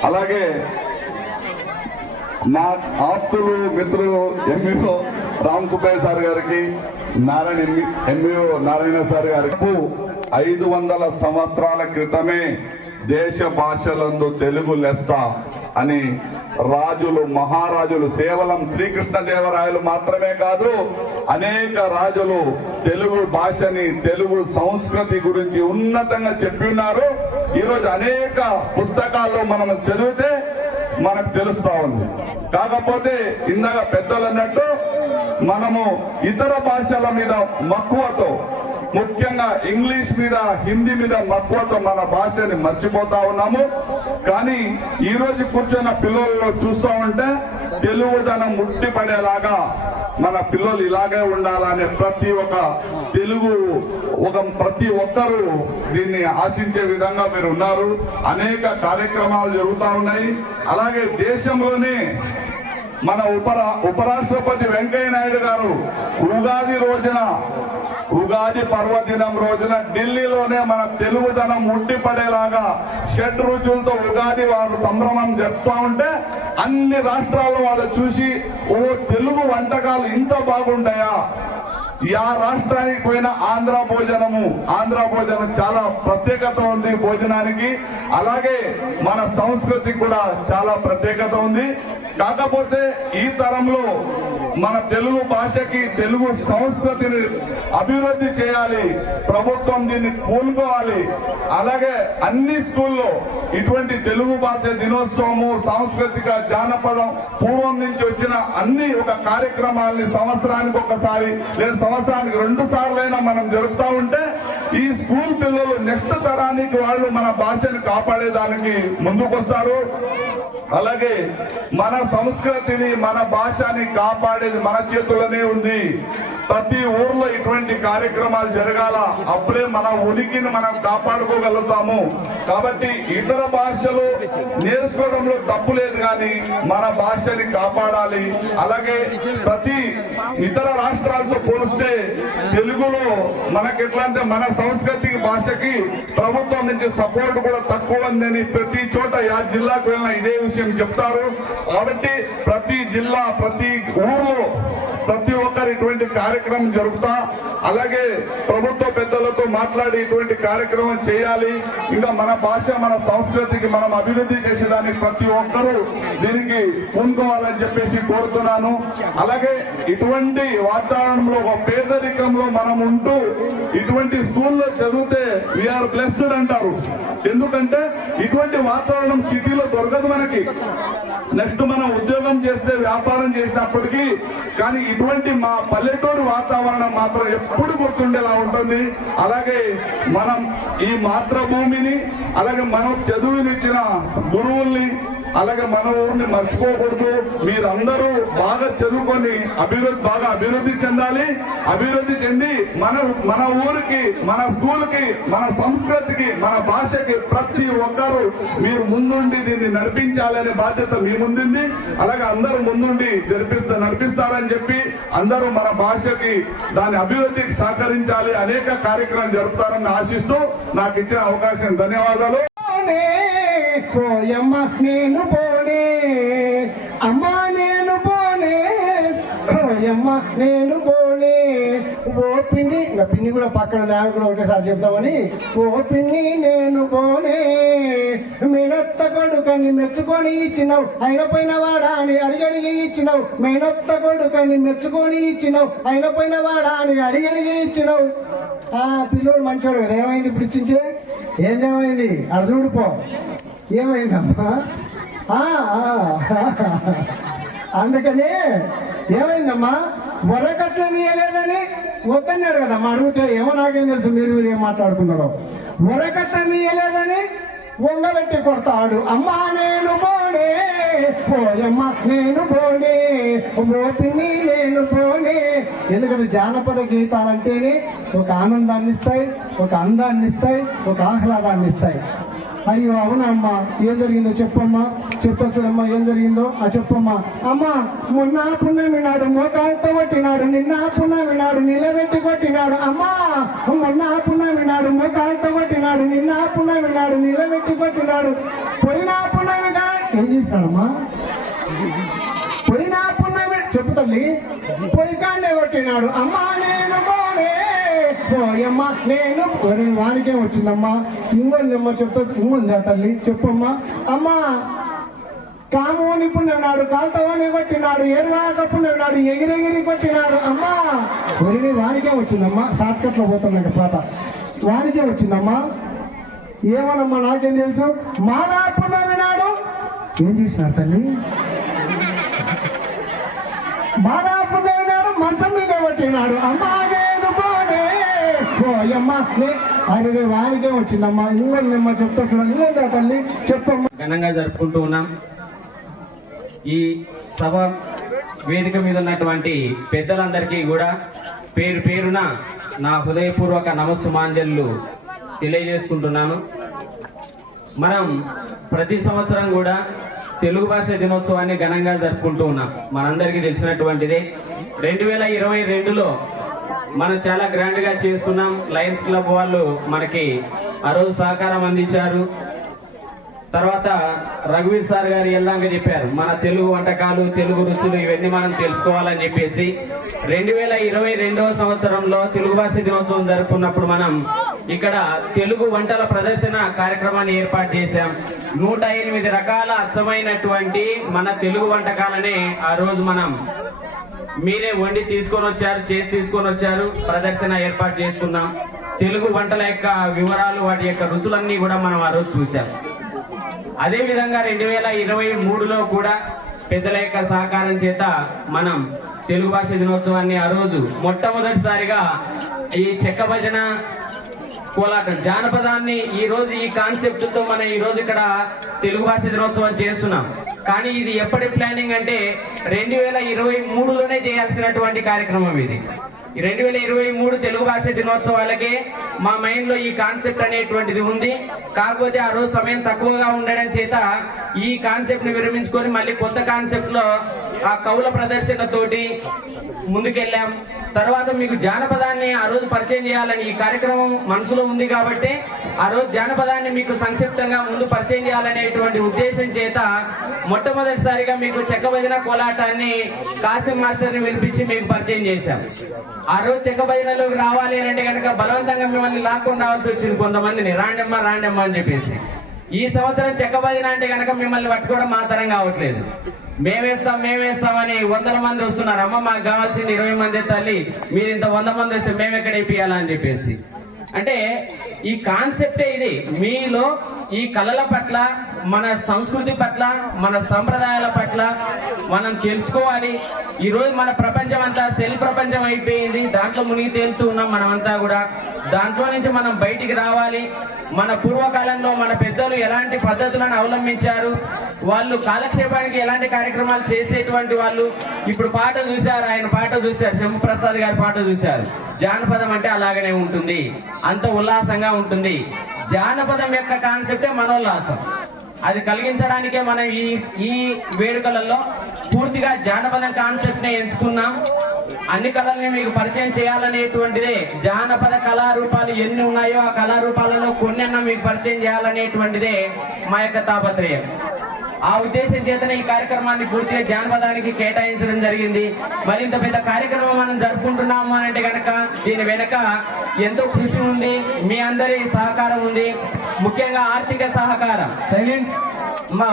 అలాగే మా ఆప్తులు మిత్రులు ఎంఈఓ రామ్ సుబ్బయ్య సార్ గారికి, ఎంఈఓ నారాయణ సార్ గారికి 500 సంవత్సరాల క్రితమే దేశ భాషలందు తెలుగు లెస్స అని రాజులు, మహారాజులు, కేవలం శ్రీకృష్ణదేవరాయలు మాత్రమే కాదు, అనేక రాజులు తెలుగు భాషని, తెలుగు సంస్కృతి గురించి ఉన్నతంగా చెప్పి ఉన్నారు. ఈరోజు అనేక పుస్తకాల్లో మనం చదివితే మనకు తెలుస్తా ఉంది. కాకపోతే ఇందాక పెద్దలు అన్నట్టు మనము ఇతర భాషల మీద మక్కువతో, ముఖ్యంగా ఇంగ్లీష్ మీద, హిందీ మీద మక్కువతో మన భాషని మర్చిపోతా ఉన్నాము. కానీ ఈ రోజు కూర్చున్న పిల్లల్లో చూస్తూ ఉంటే తెలుగుదనం ముట్టిపడేలాగా మన పిల్లలు ఇలాగే ఉండాలనే ప్రతి ఒక్కరు దీన్ని ఆశించే విధంగా మీరు ఉన్నారు. అనేక కార్యక్రమాలు జరుగుతూ ఉన్నాయి. అలాగే దేశంలోనే మన ఉపరాష్ట్రపతి వెంకయ్య నాయుడు గారు ఉగాది పర్వదినం రోజున ఢిల్లీలోనే మన తెలుగుదనం ముట్టిపడేలాగా షడ్రుచులతో ఉగాది వాళ్ళు సంభ్రమం జరుపుతూ ఉంటే అన్ని రాష్ట్రాల్లో వాళ్ళు చూసి, ఓ తెలుగు వంటకాలు ఇంత బాగుంటాయా, ఆ రాష్ట్రానికి పోయిన ఆంధ్ర భోజనం చాలా ప్రత్యేకత ఉంది భోజనానికి. అలాగే మన సంస్కృతికి కూడా చాలా ప్రత్యేకత ఉంది. కాకపోతే ఈ తరంలో మన తెలుగు భాషకి, తెలుగు సంస్కృతిని అభివృద్ధి చేయాలి. ప్రభుత్వం దీన్ని పూనుకోవాలి. అలాగే అన్ని స్కూల్లో ఇటువంటి తెలుగు భాష దినోత్సవము, సాంస్కృతిక జానపదం పూర్వం నుంచి వచ్చిన అన్ని ఒక కార్యక్రమాల్ని సంవత్సరానికి ఒకసారి లేదా సంవత్సరానికి 2 సార్లైనా మనం జరుపుతా ఉంటే ఈ స్కూల్ పిల్లలు నెక్స్ట్ తరానికి వాళ్ళు మన భాషని కాపాడేదానికి ముందుకొస్తారు. అలాగే మన సంస్కృతిని, మన భాషని కాపాడేది మన చేతుల్లోనే ఉంది. ప్రతి ఊర్లో ఇటువంటి కార్యక్రమాలు జరగాల. అప్పుడే మన ఉనికిని మనం కాపాడుకోగలుగుతాము. కాబట్టి ఇతర భాషలు నేర్చుకోవడంలో తప్పు లేదు, కానీ మన భాషని కాపాడాలి. అలాగే ప్రతి ఇతర రాష్ట్రాలతో పోలిస్తే తెలుగులో మనకి ఎట్లా అంటే మన సంస్కృతికి, భాషకి ప్రభుత్వం నుంచి సపోర్ట్ కూడా తక్కువ ఉందని ప్రతి చోట ఆ జిల్లాకు వెళ్ళిన ఇదే విషయం చెప్తారు. కాబట్టి ప్రతి జిల్లా, ప్రతి ఊర్లో ప్రతి ఒక్కరు ఇటువంటి కార్యక్రమం జరుపుతా, అలాగే ప్రభుత్వ పెద్దలతో మాట్లాడి ఇటువంటి కార్యక్రమం చేయాలి. ఇంకా మన భాష, మన సంస్కృతికి మనం అభివృద్ధి చేసేదానికి ప్రతి ఒక్కరూ దీనికి పూనుకోవాలని చెప్పేసి కోరుతున్నాను. అలాగే ఇటువంటి వాతావరణంలో, ఒక పేదరికంలో మనం ఉంటూ ఇటువంటి స్కూల్లో చదివితే వీఆర్ బ్లెస్డ్ అంటారు. ఎందుకంటే ఇటువంటి వాతావరణం సిటీలో దొరకదు మనకి. నెక్స్ట్ మనం ఉద్యోగం చేస్తే, వ్యాపారం చేసినప్పటికీ కానీ ఇటువంటి మా పల్లెటూరు వాతావరణం మాత్రం ఎప్పుడు గుర్తుండేలా ఉంటుంది. అలాగే మనం ఈ మాతృభూమిని, అలాగే మనం చదువునిచ్చిన గురువుల్ని, అలాగే మన ఊరిని మర్చిపోకూడదు. మీరందరూ బాగా చదువుకొని బాగా అభివృద్ధి చెందాలి. అభివృద్ధి చెంది మన ఊరికి, మన స్కూల్కి, మన సంస్కృతికి, మన భాషకి ప్రతి ఒక్కరూ మీరు ముందుండి దీన్ని నడిపించాలనే బాధ్యత మీ ముందుంది. అలాగే అందరూ ముందుండి నడిపిస్తారని చెప్పి అందరూ మన భాషకి, దాని అభివృద్ధికి సహకరించాలి. అనేక కార్యక్రమాలు జరుపుతారని ఆశిస్తూ నాకు ఇచ్చిన అవకాశం ధన్యవాదాలు. పోయమ్మ నేను పోనే, అమ్మా నేను పోనే, పోయమ్మ నేను పోనే. ఓ పిండి, ఇంకా పిండి కూడా పక్కన దాని కూడా ఒకటేసారి చెప్తామని, ఓ పిండి నేను పోనే, మేనత్త కొడుకని మెచ్చుకొని ఇచ్చినావు, అయిన పోయిన వాడా అని అడిగడిగి ఇచ్చినావు. మేనత్త కొడుకని మెచ్చుకొని ఇచ్చినావు, అయిన పోయిన వాడా అని అడిగడిగి ఇచ్చినావు. పిల్లోడు మంచోడు కదా, ఏమైంది ఇప్పుడు ఇచ్చింటే? ఏమైంది అక్కడ చూడిపో, ఏమైందమ్మా? అందుకని ఏమైందమ్మా? వరకట్నం ఇయ్యలేదని వద్దన్నాడు కదమ్మా. అడిగితే ఏమో నాకేం తెలుసు, మీరు ఏం మాట్లాడుకున్నారో. వరకట్నం ఇయ్యలేదని వంగబెట్టి కొడతాడు. అమ్మా నేను పోనే, పోయమ్మ నేను పోనే, ఓపిని నేను పోనే. ఎందుకంటే జానపద గీతాలంటేనే ఒక ఆనందాన్ని ఇస్తాయి, ఒక అందాన్ని ఇస్తాయి, ఒక ఆహ్లాదాన్ని ఇస్తాయి. అయ్యో అవునమ్మా, ఏం జరిగిందో చెప్పమ్మా, చెప్పొచ్చుడమ్మా, ఏం జరిగిందో చెప్పమ్మా. అమ్మా, మొన్న పున్నమి నాడు మోకాలతో కొట్టినాడు, నిన్న పున్నమి నాడు నిలబెట్టి కొట్టినాడు. అమ్మా, మొన్న పున్నమి నాడు మోకాలతో కొట్టినాడు, నిన్న పున్నమి నాడు నిలబెట్టి కొట్టినాడు. పోయినా పున్నమి నాడు ఏం చేస్తాడమ్మా? చెప్పు తల్లి. పొయ్యి కాడే కొట్టినాడు అమ్మా నేను పోనే పోయమ్మ నేను వానికే వచ్చిందమ్మా. ఇంకొందమ్మా చెప్తా, ఇంకొందా తల్లి చెప్పమ్మా. అమ్మా కాముని పుణ్యనాడు కాల్తవాణి కొట్టినాడు, ఎరువా కప్పున్నాడు, ఎగిరెగిరి కొట్టినాడు అమ్మా. ఒరిని వానికే వచ్చిందమ్మా. షార్ట్ కట్ లో పోతున్నాడు పాట, వానికే వచ్చిందమ్మా. ఏమనమ్మా నాకేం తెలుసు. మాలా పుణ్యనాడు ఏం చేసినాడు తల్లి. మాలా పుణ్యనాడు మంచం మీద కొట్టినాడు అమ్మా నేను పోనే పోయమ్మ అరే వానికే వచ్చిందమ్మా. ఇంకొందమ్మా చెప్తా చూడండి. ఇంకొందా తల్లి చెప్పమ్మా. ఘనంగా జరుపుకుంటూ ఉన్నాం. ఈ సభ వేదిక మీద ఉన్నటువంటి పెద్దలందరికీ కూడా పేరు పేరున నా హృదయపూర్వక నమస్సుమాంజలు తెలియజేసుకుంటున్నాను. మనం ప్రతి సంవత్సరం కూడా తెలుగు భాష దినోత్సవాన్ని ఘనంగా జరుపుకుంటూ ఉన్నాం. మనందరికీ తెలిసినటువంటిదే. 2022లో మనం చాలా గ్రాండ్ గా చేసుకున్నాం. లయన్స్ క్లబ్ వాళ్ళు మనకి ఆ రోజు సహకారం అందించారు. తర్వాత రఘువీర్ సార్ గారు ఎల్లాంగా చెప్పారు, మన తెలుగు వంటకాలు, తెలుగు రుచులు ఇవన్నీ మనం తెలుసుకోవాలని చెప్పేసి 2022వ సంవత్సరంలో తెలుగు భాష దినోత్సవం జరుపుకున్నప్పుడు మనం ఇక్కడ తెలుగు వంటల ప్రదర్శన కార్యక్రమాన్ని ఏర్పాటు చేశాం. 108 రకాల అచ్చమైనటువంటి మన తెలుగు వంటకాలనే ఆ రోజు మనం మీరే వండి తీసుకొని వచ్చారు, చేసి తీసుకొని వచ్చారు, ప్రదర్శన ఏర్పాటు చేసుకున్నాం. తెలుగు వంటల యొక్క వివరాలు, వాటి యొక్క రుచులన్నీ కూడా మనం ఆ రోజు చూసాం. అదే విధంగా 2023లో కూడా పెద్దల యొక్క సహకారం చేత మనం తెలుగు భాష దినోత్సవాన్ని ఆ రోజు మొట్టమొదటిసారిగా ఈ చెక్క భజన కోలాటం జానపదాన్ని ఈ రోజు ఈ కాన్సెప్ట్ తో మనం ఈ రోజు ఇక్కడ తెలుగు భాష దినోత్సవం చేస్తున్నాం. కానీ ఇది ఎప్పటి ప్లానింగ్ అంటే 2023లోనే చేయాల్సినటువంటి కార్యక్రమం ఇది. 2023 తెలుగు భాష దినోత్సవాలకే మా మైండ్ లో ఈ కాన్సెప్ట్ అనేటువంటిది ఉంది. కాకపోతే ఆ రోజు సమయం తక్కువగా ఉండడం చేత ఈ కాన్సెప్ట్ ని విరమించుకొని మళ్ళీ కొత్త కాన్సెప్ట్ లో ఆ కవుల ప్రదర్శన తోటి ముందుకెళ్ళాం. తర్వాత మీకు జానపదాన్ని ఆ రోజు పరిచయం చేయాలని ఈ కార్యక్రమం మనసులో ఉంది కాబట్టి ఆ రోజు జానపదాన్ని మీకు సంక్షిప్తంగా ముందు పరిచయం చేయాలనేటువంటి ఉద్దేశం చేత మొట్టమొదటిసారిగా మీకు చెక్క భజన కోలాటాన్ని కాసిం మాస్టర్ని పిలిపించి మీకు పరిచయం చేశాం. ఆ రోజు చెక్క భజనలోకి రావాలి అంటే కనుక బలవంతంగా మిమ్మల్ని లాక్కొని రావాల్సి వచ్చింది కొంతమందిని, రాండమ్మా రాండమ్మా అని చెప్పేసి. ఈ సంవత్సరం చెక్క భజన అంటే కనుక మిమ్మల్ని పట్టుకోవడం మా తరం కావట్లేదు. మేమేస్తామని 100 మంది వస్తున్నారు. అమ్మ మాకు కావాల్సింది 20 మంది తల్లి, మీరు ఇంత 100 మంది వస్తే మేము ఎక్కడ వేపియాలని చెప్పేసి. అంటే ఈ కాన్సెప్టే ఇది. మీలో ఈ కళల పట్ల, మన సంస్కృతి పట్ల, మన సంప్రదాయాల పట్ల మనం తెలుసుకోవాలి. ఈ రోజు మన ప్రపంచం అంతా సెల్ ప్రపంచం అయిపోయింది, దాంట్లో మునిగి తేలుతూ ఉన్నాం మనమంతా కూడా. దాంట్లో నుంచి మనం బయటికి రావాలి. మన పూర్వకాలంలో మన పెద్దలు ఎలాంటి పద్ధతులను అవలంబించారు, వాళ్ళు కాలక్షేపానికి ఎలాంటి కార్యక్రమాలు చేసేటువంటి వాళ్ళు. ఇప్పుడు పాట చూశారు, ఆయన పాట చూశారు, శంభుప్రసాద్ గారి పాట చూశారు. జానపదం అంటే అలాగనే ఉంటుంది, అంత ఉల్లాసంగా ఉంటుంది. జానపదం యొక్క కాన్సెప్టే మనోల్లాసం. అది కలిగించడానికే మనం ఈ వేడుకలలో పూర్తిగా జానపదం కాన్సెప్ట్ ని ఎంచుకున్నాం. అన్ని కళల్ని మీకు పరిచయం చేయాలనేటువంటిదే. జానపద కళారూపాలు ఎన్ని ఉన్నాయో ఆ కళారూపాలలో కొన్నైనా మీకు పరిచయం చేయాలనేటువంటిదే మా యొక్క తాపత్రయం. ఆ ఉద్దేశం చేతనే ఈ కార్యక్రమాన్ని పూర్తిగా జానపదానికి కేటాయించడం జరిగింది. మరి ఇంత పెద్ద కార్యక్రమం మనం జరుపుకుంటున్నాము అంటే కనుక దీని వెనక ఎంతో కృషి ఉంది, మీ అందరి సహకారం ఉంది, ముఖ్యంగా ఆర్థిక సహకారం. సైలెన్స్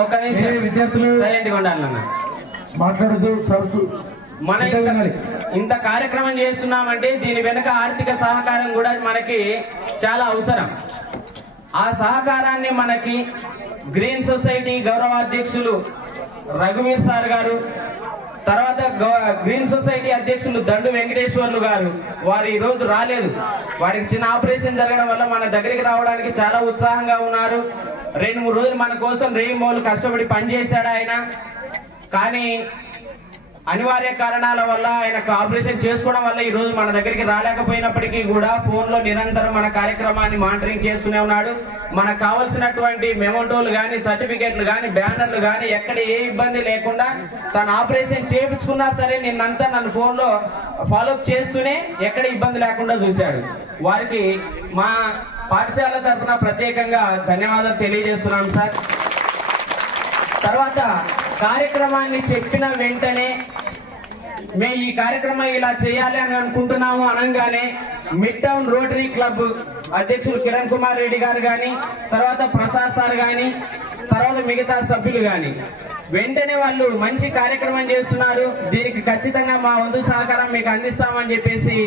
ఒక నిమిషం విద్యార్థులు సైలెంట్ గా ఉండాలన్న, మాట్లాడద్దు. సరస్సు మన ఇంత కార్యక్రమం చేస్తున్నామంటే దీని వెనక ఆర్థిక సహకారం కూడా మనకి చాలా అవసరం. ఆ సహకారాన్ని మనకి గ్రీన్ సొసైటీ గౌరవాధ్యక్షులు రఘువీర్ సార్ గారు, తర్వాత గ్రీన్ సొసైటీ అధ్యక్షులు దండు వెంకటేశ్వర్లు గారు, వారు ఈ రోజు రాలేదు. వారికి చిన్న ఆపరేషన్ జరగడం వల్ల మన దగ్గరికి రావడానికి చాలా ఉత్సాహంగా ఉన్నారు. 2-3 రోజులు మన కోసం రేయింబోలు కష్టపడి పనిచేశాడు ఆయన. కానీ అనివార్య కారణాల వల్ల ఆయనకు ఆపరేషన్ చేసుకోవడం వల్ల ఈ రోజు మన దగ్గరికి రాలేకపోయినప్పటికీ కూడా ఫోన్ లో నిరంతరం మన కార్యక్రమాన్ని మానిటరింగ్ చేస్తూనే ఉన్నాడు. మనకు కావాల్సినటువంటి మెమోటోలు కానీ, సర్టిఫికెట్లు కానీ, బ్యానర్లు కానీ ఎక్కడ ఏ ఇబ్బంది లేకుండా తను ఆపరేషన్ చేయించుకున్నా సరే నిన్నంతా నన్ను ఫోన్ లో ఫాలోఅప్ చేస్తూనే ఎక్కడ ఇబ్బంది లేకుండా చూశాడు. వారికి మా పాఠశాల తరఫున ప్రత్యేకంగా ధన్యవాదాలు తెలియజేస్తున్నాం సార్. తర్వాత కార్యక్రమాన్ని చెప్పిన వెంటనే మేము ఈ కార్యక్రమం ఇలా చేయాలి అని అనుకుంటున్నాము అనగానే మిడ్ టౌన్ రోటరీ క్లబ్ అధ్యక్షులు కిరణ్ కుమార్ రెడ్డి గారు కానీ, తర్వాత ప్రసాద్ సార్ కానీ, తర్వాత మిగతా సభ్యులు కానీ వెంటనే వాళ్ళు మంచి కార్యక్రమం చేస్తున్నారు, దీనికి ఖచ్చితంగా మా వంతు సహకారం మీకు అందిస్తామని చెప్పేసి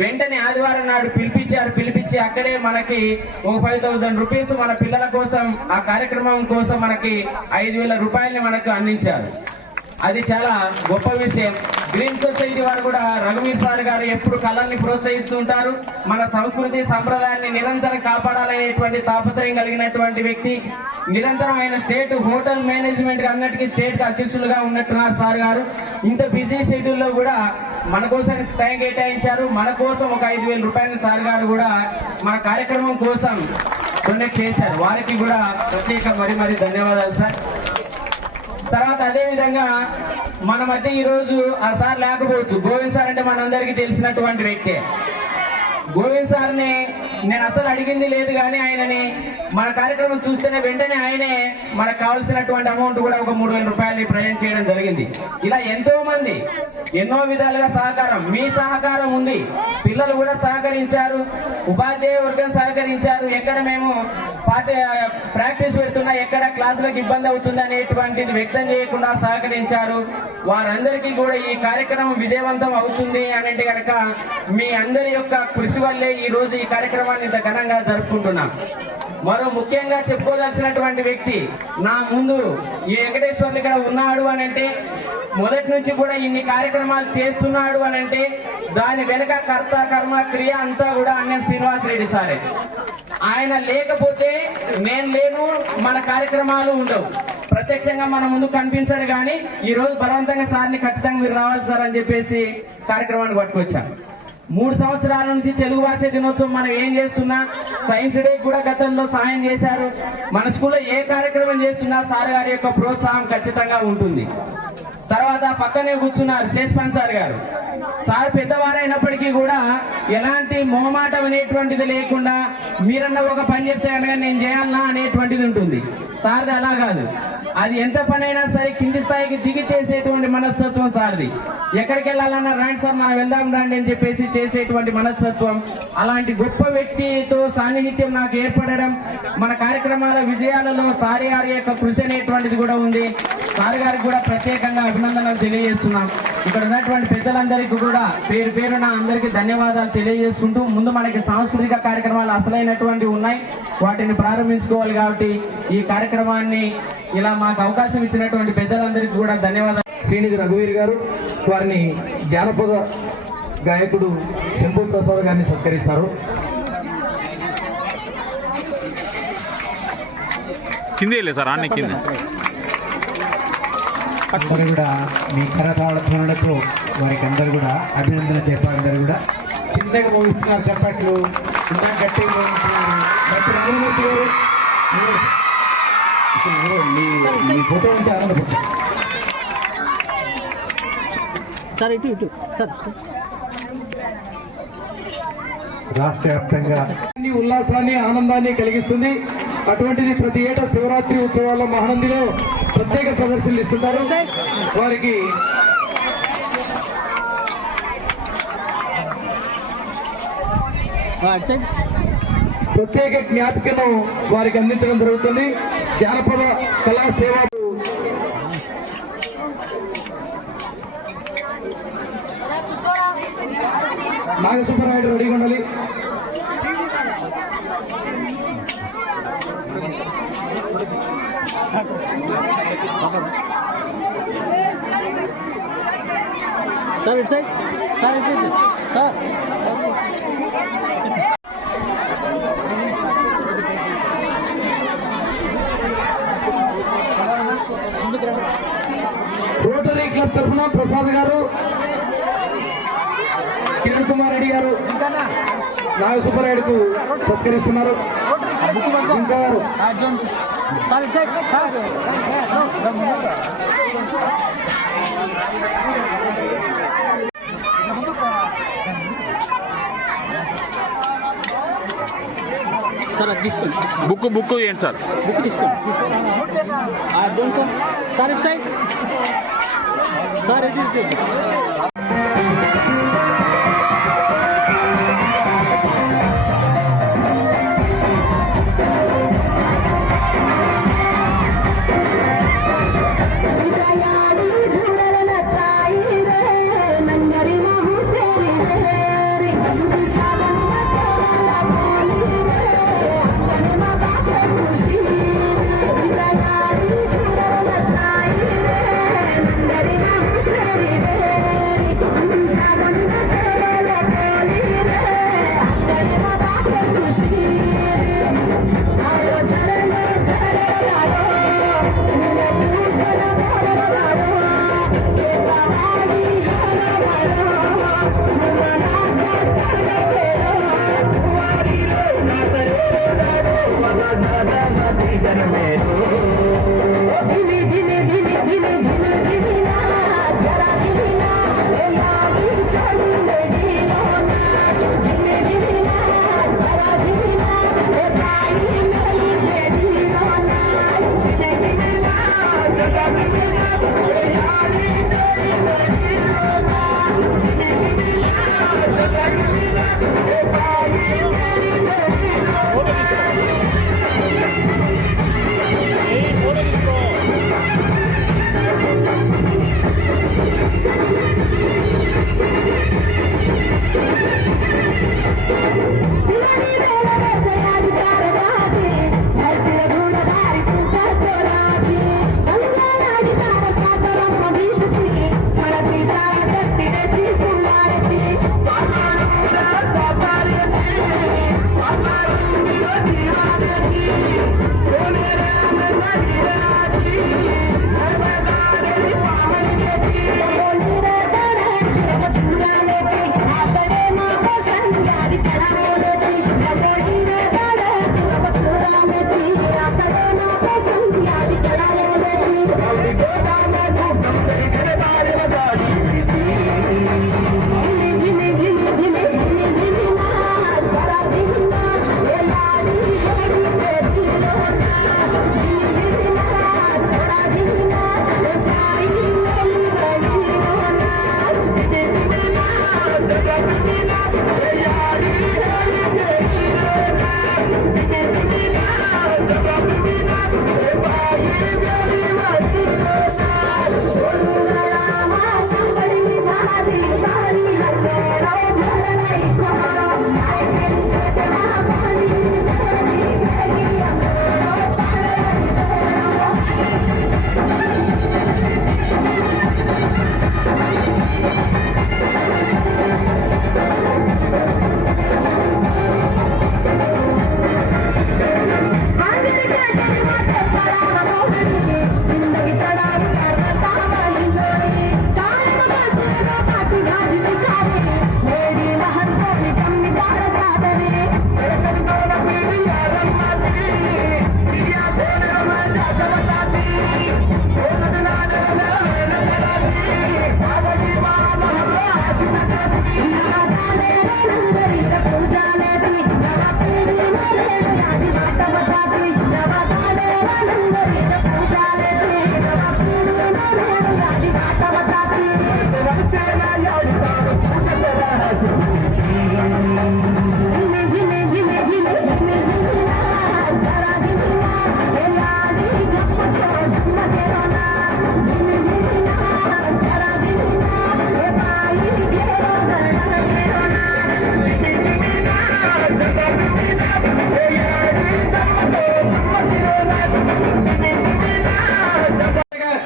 వెంటనే ఆదివారం నాడు పిలిపించి అక్కడే మనకి ఒక 5,000 రూపీస్ మన పిల్లల కోసం ఆ కార్యక్రమం కోసం మనకి 5,000 రూపాయలని మనకు అందించారు. అది చాలా గొప్ప విషయం. గ్రీన్ సొసైటీ వారు కూడా రఘువీర్ సార్ గారు ఎప్పుడు కళల్ని ప్రోత్సహిస్తూ ఉంటారు. మన సంస్కృతి సంప్రదాయాన్ని నిరంతరం కాపాడాలనేటువంటి తాపత్రయం కలిగినటువంటి వ్యక్తి. నిరంతరం ఆయన స్టేట్ హోటల్ మేనేజ్మెంట్ అన్నిటికీ స్టేట్ అధ్యక్షులుగా ఉన్నట్టున్నారు సార్ గారు. ఇంత బిజీ షెడ్యూల్లో కూడా మన కోసం టైం కేటాయించారు. మన కోసం ఒక 5,000 రూపాయలు సార్ గారు కూడా మన కార్యక్రమం కోసం డొనేట్ చేశారు. వారికి కూడా ప్రత్యేక మరి ధన్యవాదాలు సార్. తర్వాత అదే విధంగా మన మధ్య ఈరోజు ఆ సార్ లేకపోవచ్చు. గోవింద్ సార్ అంటే మనందరికీ తెలిసినటువంటి వ్యక్తే. గోవింద్ సార్ని నేను అసలు అడిగింది లేదు, కానీ ఆయనని మన కార్యక్రమం చూస్తేనే వెంటనే ఆయనే మనకు కావాల్సినటువంటి అమౌంట్ కూడా ఒక 3,000 రూపాయలు ప్రజెంట్ చేయడం జరిగింది. ఇలా ఎంతో మంది ఎన్నో విధాలుగా సహకారం, మీ సహకారం ఉంది, పిల్లలు కూడా సహకరించారు, ఉపాధ్యాయ వర్గం సహకరించారు. ఎక్కడ మేము ప్రాక్టీస్ పెడుతున్నా ఎక్కడ క్లాసులకు ఇబ్బంది అవుతుంది అనేటువంటిది వ్యక్తం చేయకుండా సహకరించారు. వారందరికీ కూడా ఈ కార్యక్రమం విజయవంతం అవుతుంది అంటే కనుక మీ అందరి యొక్క కృషి వల్లే ఈ రోజు ఈ కార్యక్రమాన్ని ఇంత ఘనంగా జరుపుకుంటున్నాం. మరో ముఖ్యంగా చెప్పుకోదలసినటువంటి వ్యక్తి నా ముందు ఈ వెంకటేశ్వర్లు ఇక్కడ ఉన్నాడు అని అంటే, మొదటి నుంచి కూడా ఇన్ని కార్యక్రమాలు చేస్తున్నాడు అని అంటే దాని వెనుక కర్త కర్మ క్రియ అంతా కూడా అన్నం శ్రీనివాస్ రెడ్డి సారే. ఆయన లేకపోతే నేను లేను, మన కార్యక్రమాలు ఉండవు. ప్రత్యక్షంగా మన ముందు కనిపించాడు, కానీ ఈ రోజు బలవంతంగా సార్ని ఖచ్చితంగా మీరు రావాలి సార్ అని చెప్పేసి కార్యక్రమాన్ని పట్టుకొచ్చాం. 3 సంవత్సరాల నుంచి తెలుగు భాష దినోత్సవం మనం ఏం చేస్తున్నా, సైన్స్ డే కూడా గతంలో సాయం చేశారు. మన స్కూల్లో ఏ కార్యక్రమం చేస్తున్నా సార్ గారి యొక్క ప్రోత్సాహం ఖచ్చితంగా ఉంటుంది. తర్వాత పక్కనే కూర్చున్నారు శేష్పాన్ సార్ గారు. సార్ పెద్దవారైనప్పటికీ కూడా ఎలాంటి మొహమాటం అనేటువంటిది లేకుండా మీరన్న ఒక పని చెప్తే కనుక నేను చేయాలన్నా అనేటువంటిది ఉంటుంది. సార్ది అలా కాదు, అది ఎంత పని అయినా సరే కింది స్థాయికి దిగి చేసేటువంటి మనస్తత్వం సార్ది. ఎక్కడికి వెళ్ళాలన్నా రాండి సార్ మనం వెళ్దాం రండి అని చెప్పేసి చేసేటువంటి మనస్తత్వం. అలాంటి గొప్ప వ్యక్తితో సాన్నిహిత్యం నాకు ఏర్పడడం, మన కార్యక్రమాల విజయాలలో సార్ గారి యొక్క కృషి అనేటువంటిది కూడా ఉంది. సార్ గారికి కూడా ప్రత్యేకంగా అభినందనలు తెలియజేస్తున్నాం. ఇక్కడ ఉన్నటువంటి పెద్దలందరికీ కూడా పేరు పేరున అందరికీ ధన్యవాదాలు తెలియజేస్తుంటూ, ముందు మనకి సాంస్కృతిక కార్యక్రమాలు అసలైనటువంటివి ఉన్నాయి, వాటిని ప్రారంభించుకోవాలి. కాబట్టి ఈ కార్యక్రమాన్ని ఇలా మాకు అవకాశం ఇచ్చినటువంటి పెద్దలందరికీ కూడా ధన్యవాదాలు. శ్రీనిధి రఘువీర్ గారు వారిని జానపద గాయకుడు శంభు ప్రసాద్ గారిని సత్కరిస్తారు. కింద సార్ అన్ని కింద అందరూ కూడా మీ కరతాళ ధ్వనులతో వారికి అందరూ కూడా అభినందన చెప్పారు. అందరూ కూడా కిందకి మోగిస్తున్నారు, చెప్పట్లు ఇంకా గట్టిగా మోగిస్తున్నారు. మీ ఫోటో ఉంటే ఆనందపడతారు సార్. ఇటు సార్. రాష్ట్ర వ్యాప్తంగా ఉల్లాసాన్ని ఆనందాన్ని కలిగిస్తుంది. అటువంటిది ప్రతి ఏటా శివరాత్రి ఉత్సవాల్లో మహానందిలో ప్రత్యేక ప్రదర్శనలు ఇస్తుంటారు. వారికి ప్రత్యేక జ్ఞాపికను వారికి అందించడం జరుగుతుంది. జానపద కళా సేవ నాగసుబ్బరాయుడు రెడీగా ఉండాలి. సార్ ఇటు సైడ్, సార్ ఇటు సైడ్, సార్. రోటరీ క్లబ్ తరఫున ప్రసాద్ గారు, కిరణ్ కుమార్ రెడ్డి గారు నాగసుబ్బరాయుడుకు సత్కరిస్తున్నారు. ఇంకా గారు సార్ అది తీసుకోండి. బుక్ ఏంటి సార్? బుక్ తీసుకోండి. సార్ సార్ ఇటు సైడ్.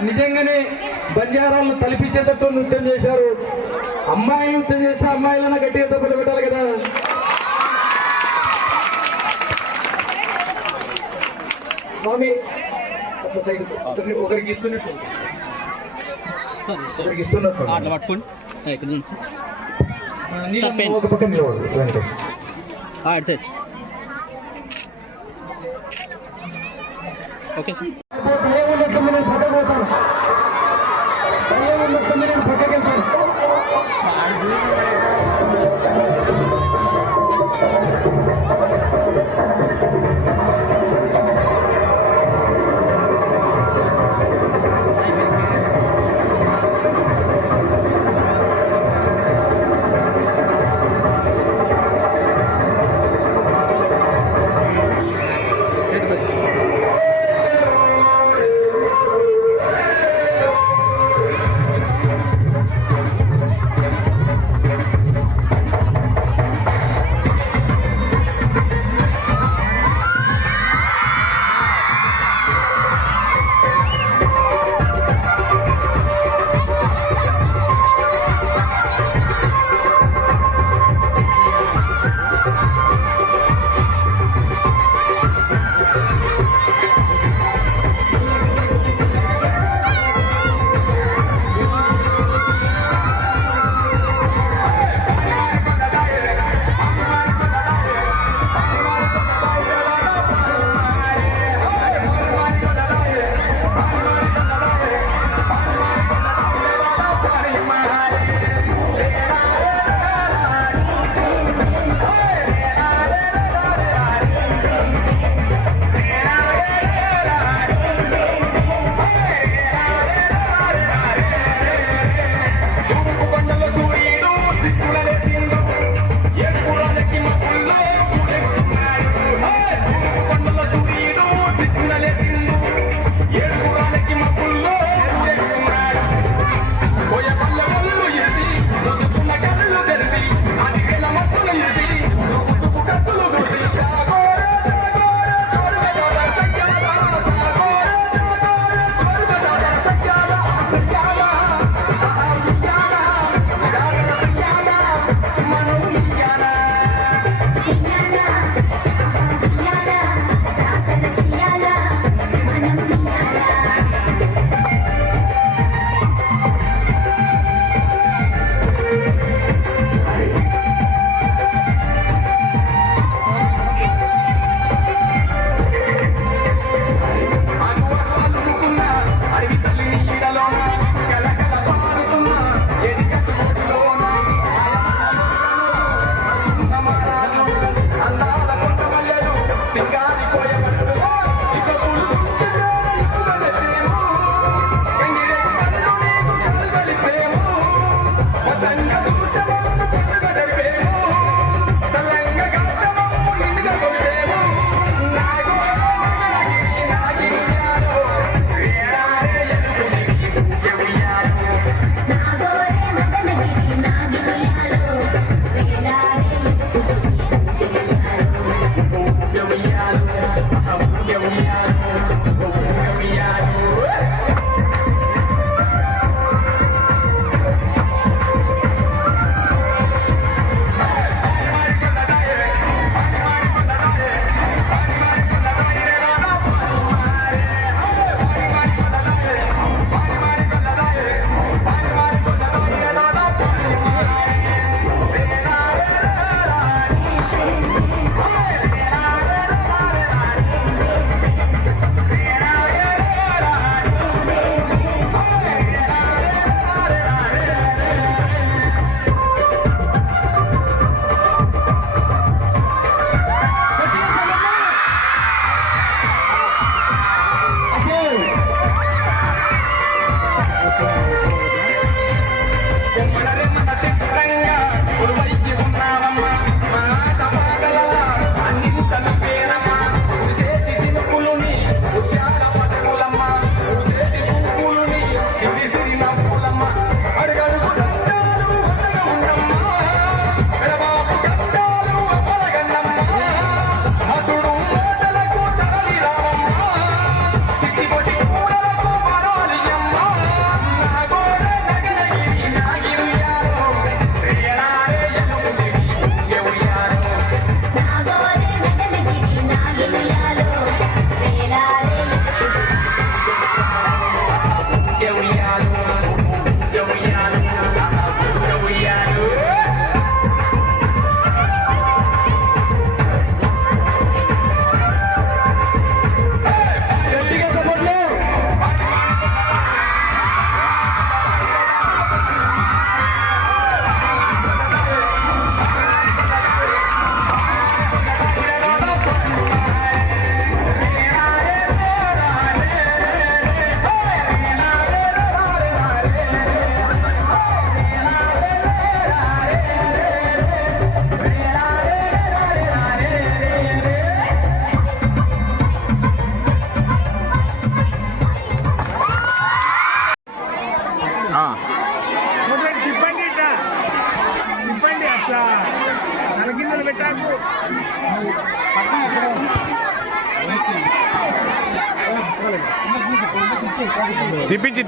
నిజంగానే బంజారాలను తలపించేటట్టు నృత్యం చేశారు. అమ్మాయి నృత్యం చేస్తే అమ్మాయిలన్నా గట్టిగా తప్పులు పెట్టాలి కదా. స్వామి ఒకరికి ఇస్తున్నట్టు అట్లా పట్టుకోండి. ఒక పక్కన నిలబడు వెంకటేష్. Okay sir. నేను పక్కకు పోతాను. నేను పక్కకి వెళ్తాను.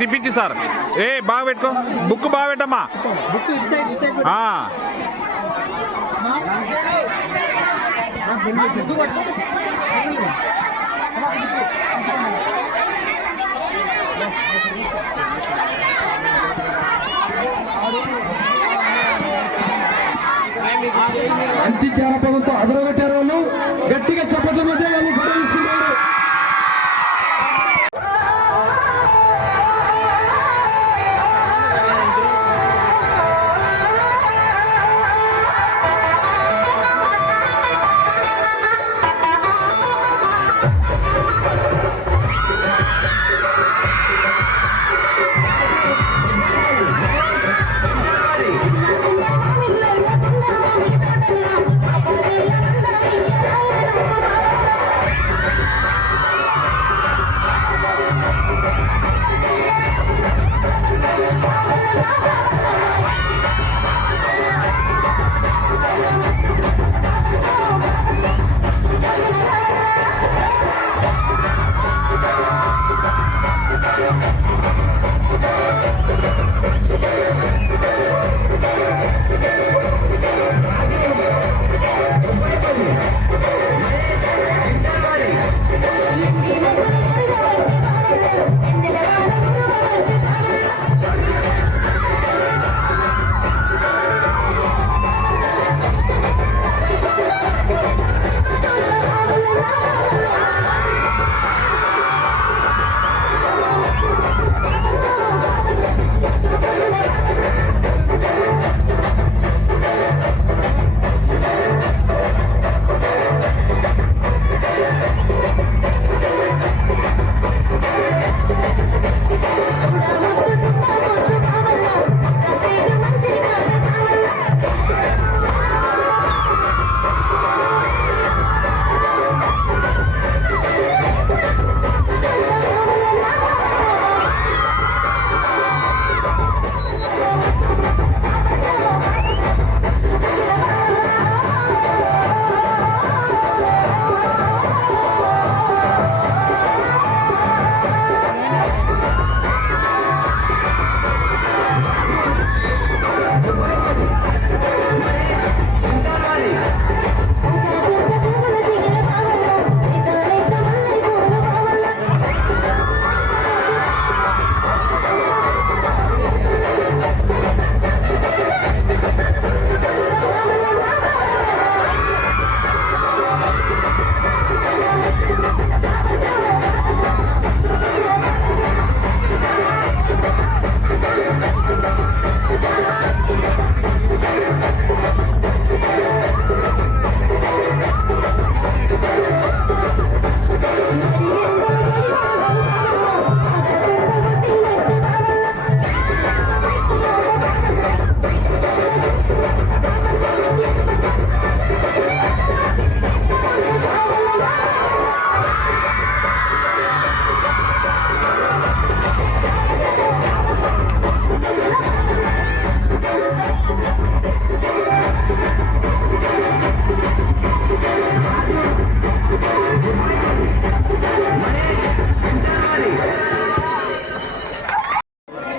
తిప్పించి సార్. ఏ బాగా పెట్టుకో, బుక్ బాగా పెట్టమ్మా. మంచి జానపదంతో అదరగొట్టారు వాళ్ళు. గట్టిగా చప్పట్ల మధ్య వాళ్ళు ఫోటో తీసుకుంటారు.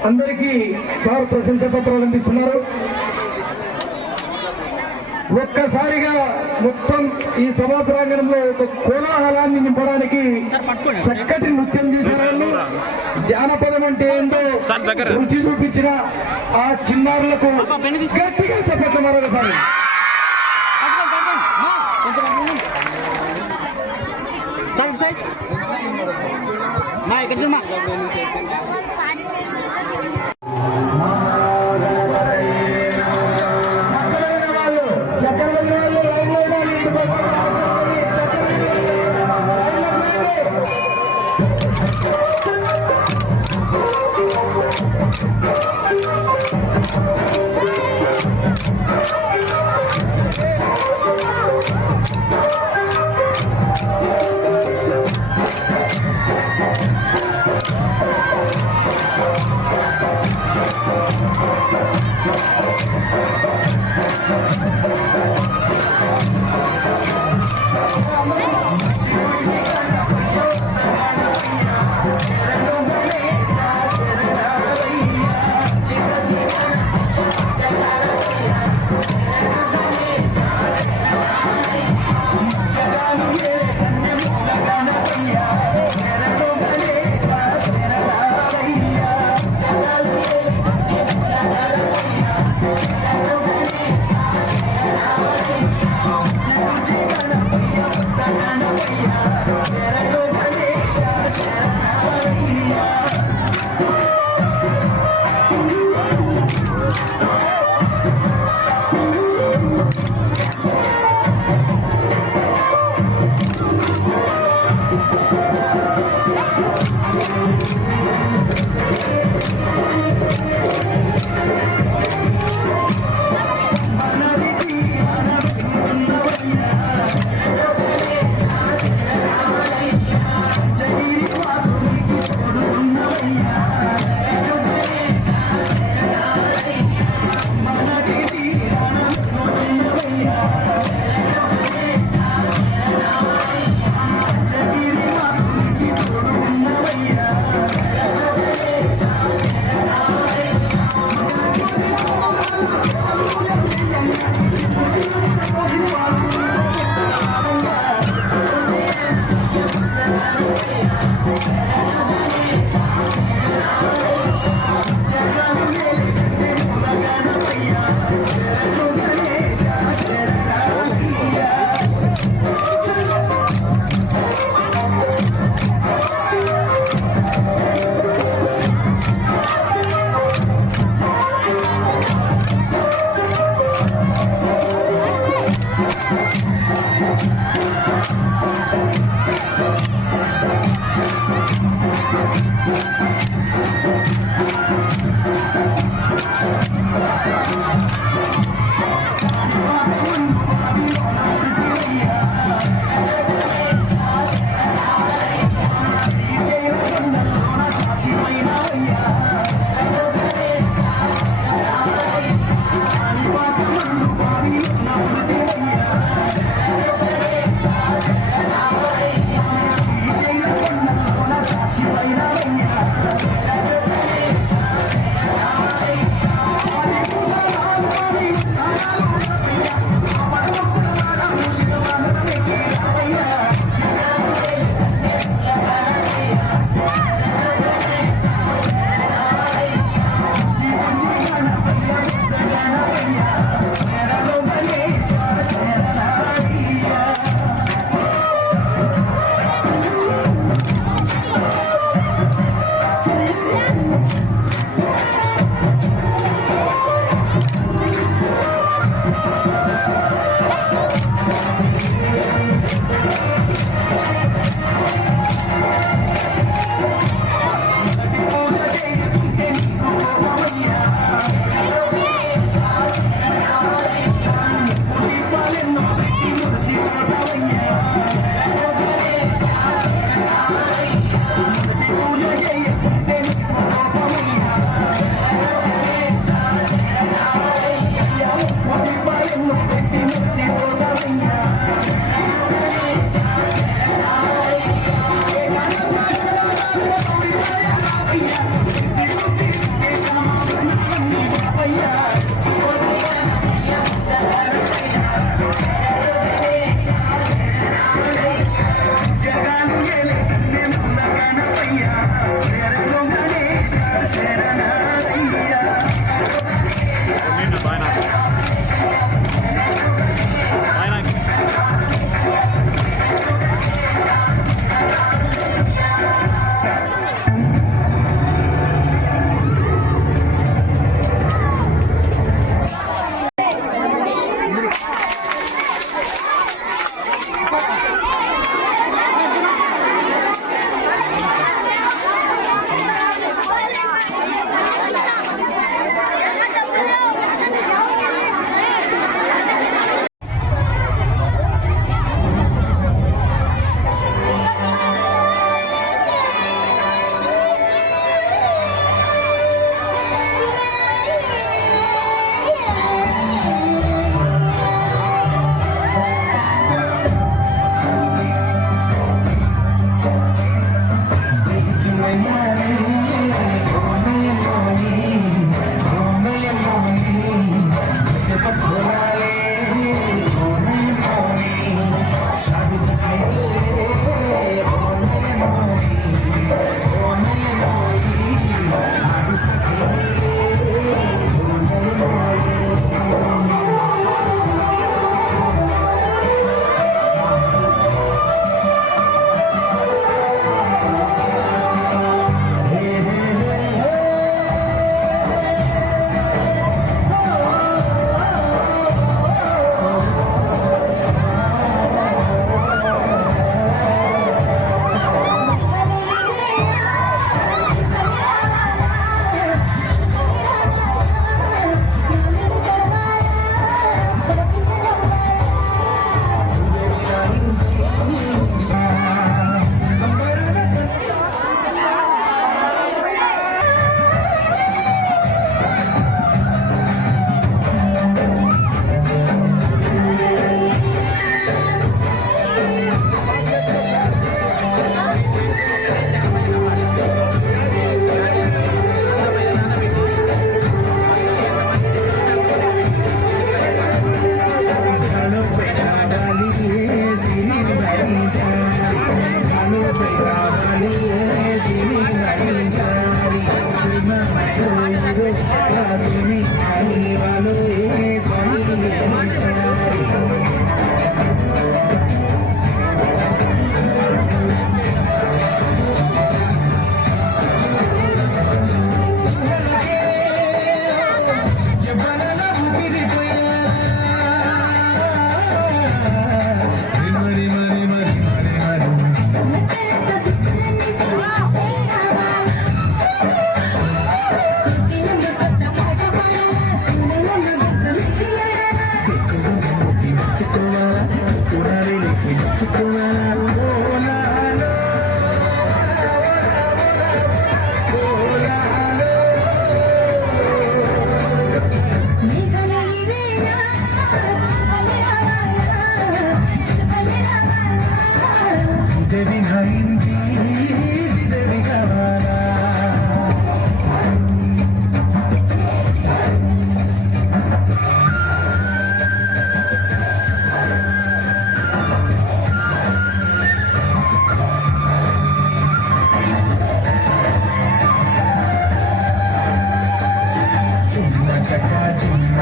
అందరికీ సార్ ప్రశంసా పత్రాలు అందిస్తున్నారు. ఒక్కసారిగా మొత్తం ఈ సభా ప్రాంగణంలో ఒక కోలాహలాన్ని నింపడానికి చక్కటి నృత్యం చేశారు. జానపదం అంటే ఏందో రుచి చూపించిన ఆ చిన్నారులకు గట్టిగా చెప్పట్ల మరొకసారి.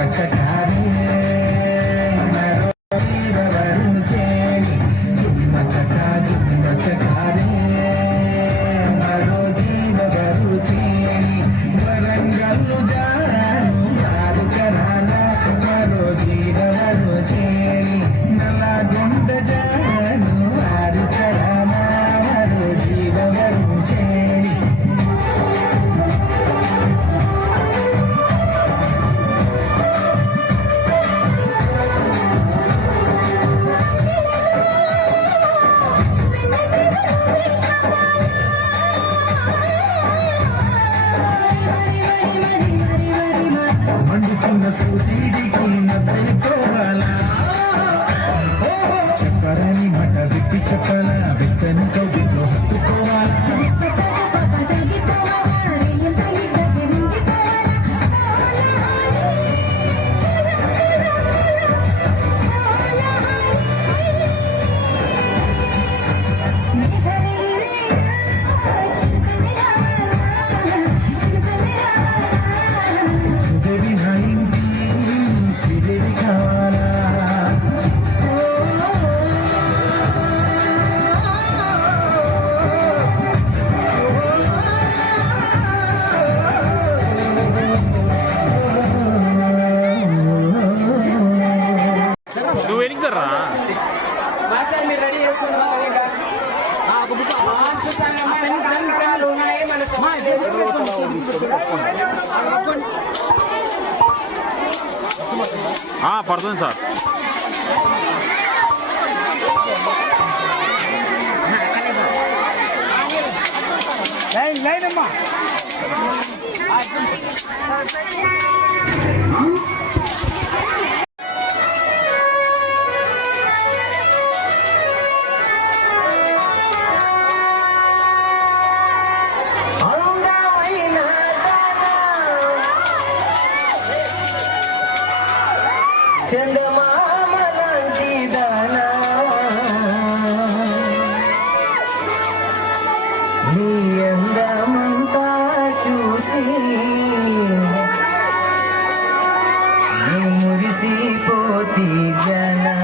చకారే మరో జీవవరు చేని జుమ్మ చకారే మరో జీవవరు చేని వరంగల్లు జాను వారు కరాల మరో జీవవరు చేని నల్లగొండ జాను వారు కరాల మరో జీవవరు చేని మండుతున్న సూర్యుడికి నవ్వుకోవాలా చెప్పరని మాట వ్యక్తి చెప్పాలా వెచ్చని కౌగిట్లో హత్తుకోవాలా దేవి నా ఇంటి శ్రీదేవి కావాలా నువ్వు ఎనికి జర్రా పడుతుంది సార్. లైన్ అమ్మా చందమామ లాంటి దానా నీ అందమంతా చూసి నీ మురిసిపోతి జనా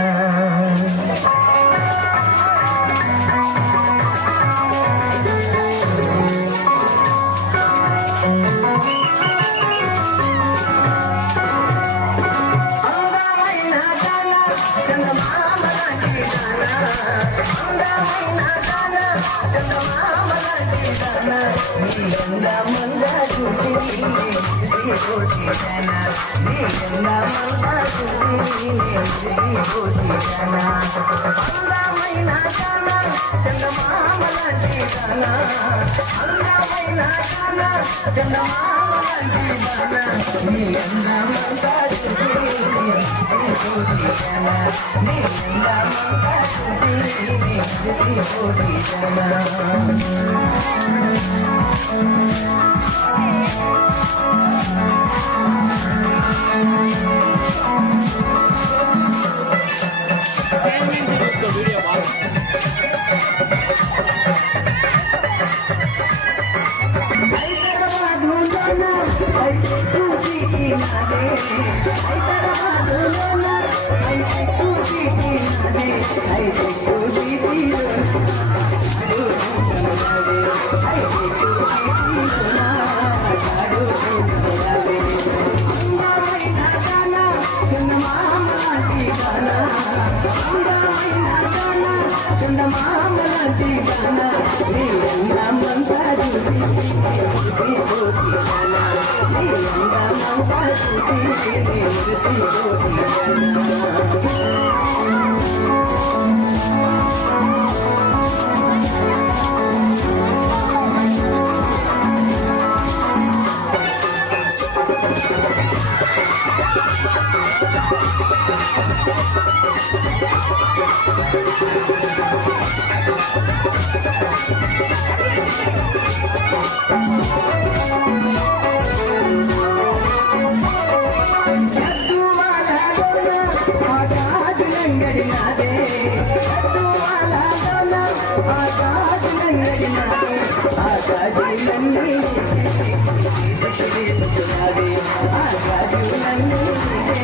ఆకాశులన్నీ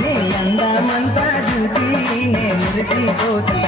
నీ అందమంతా చూసి నే మురిసిపోతీ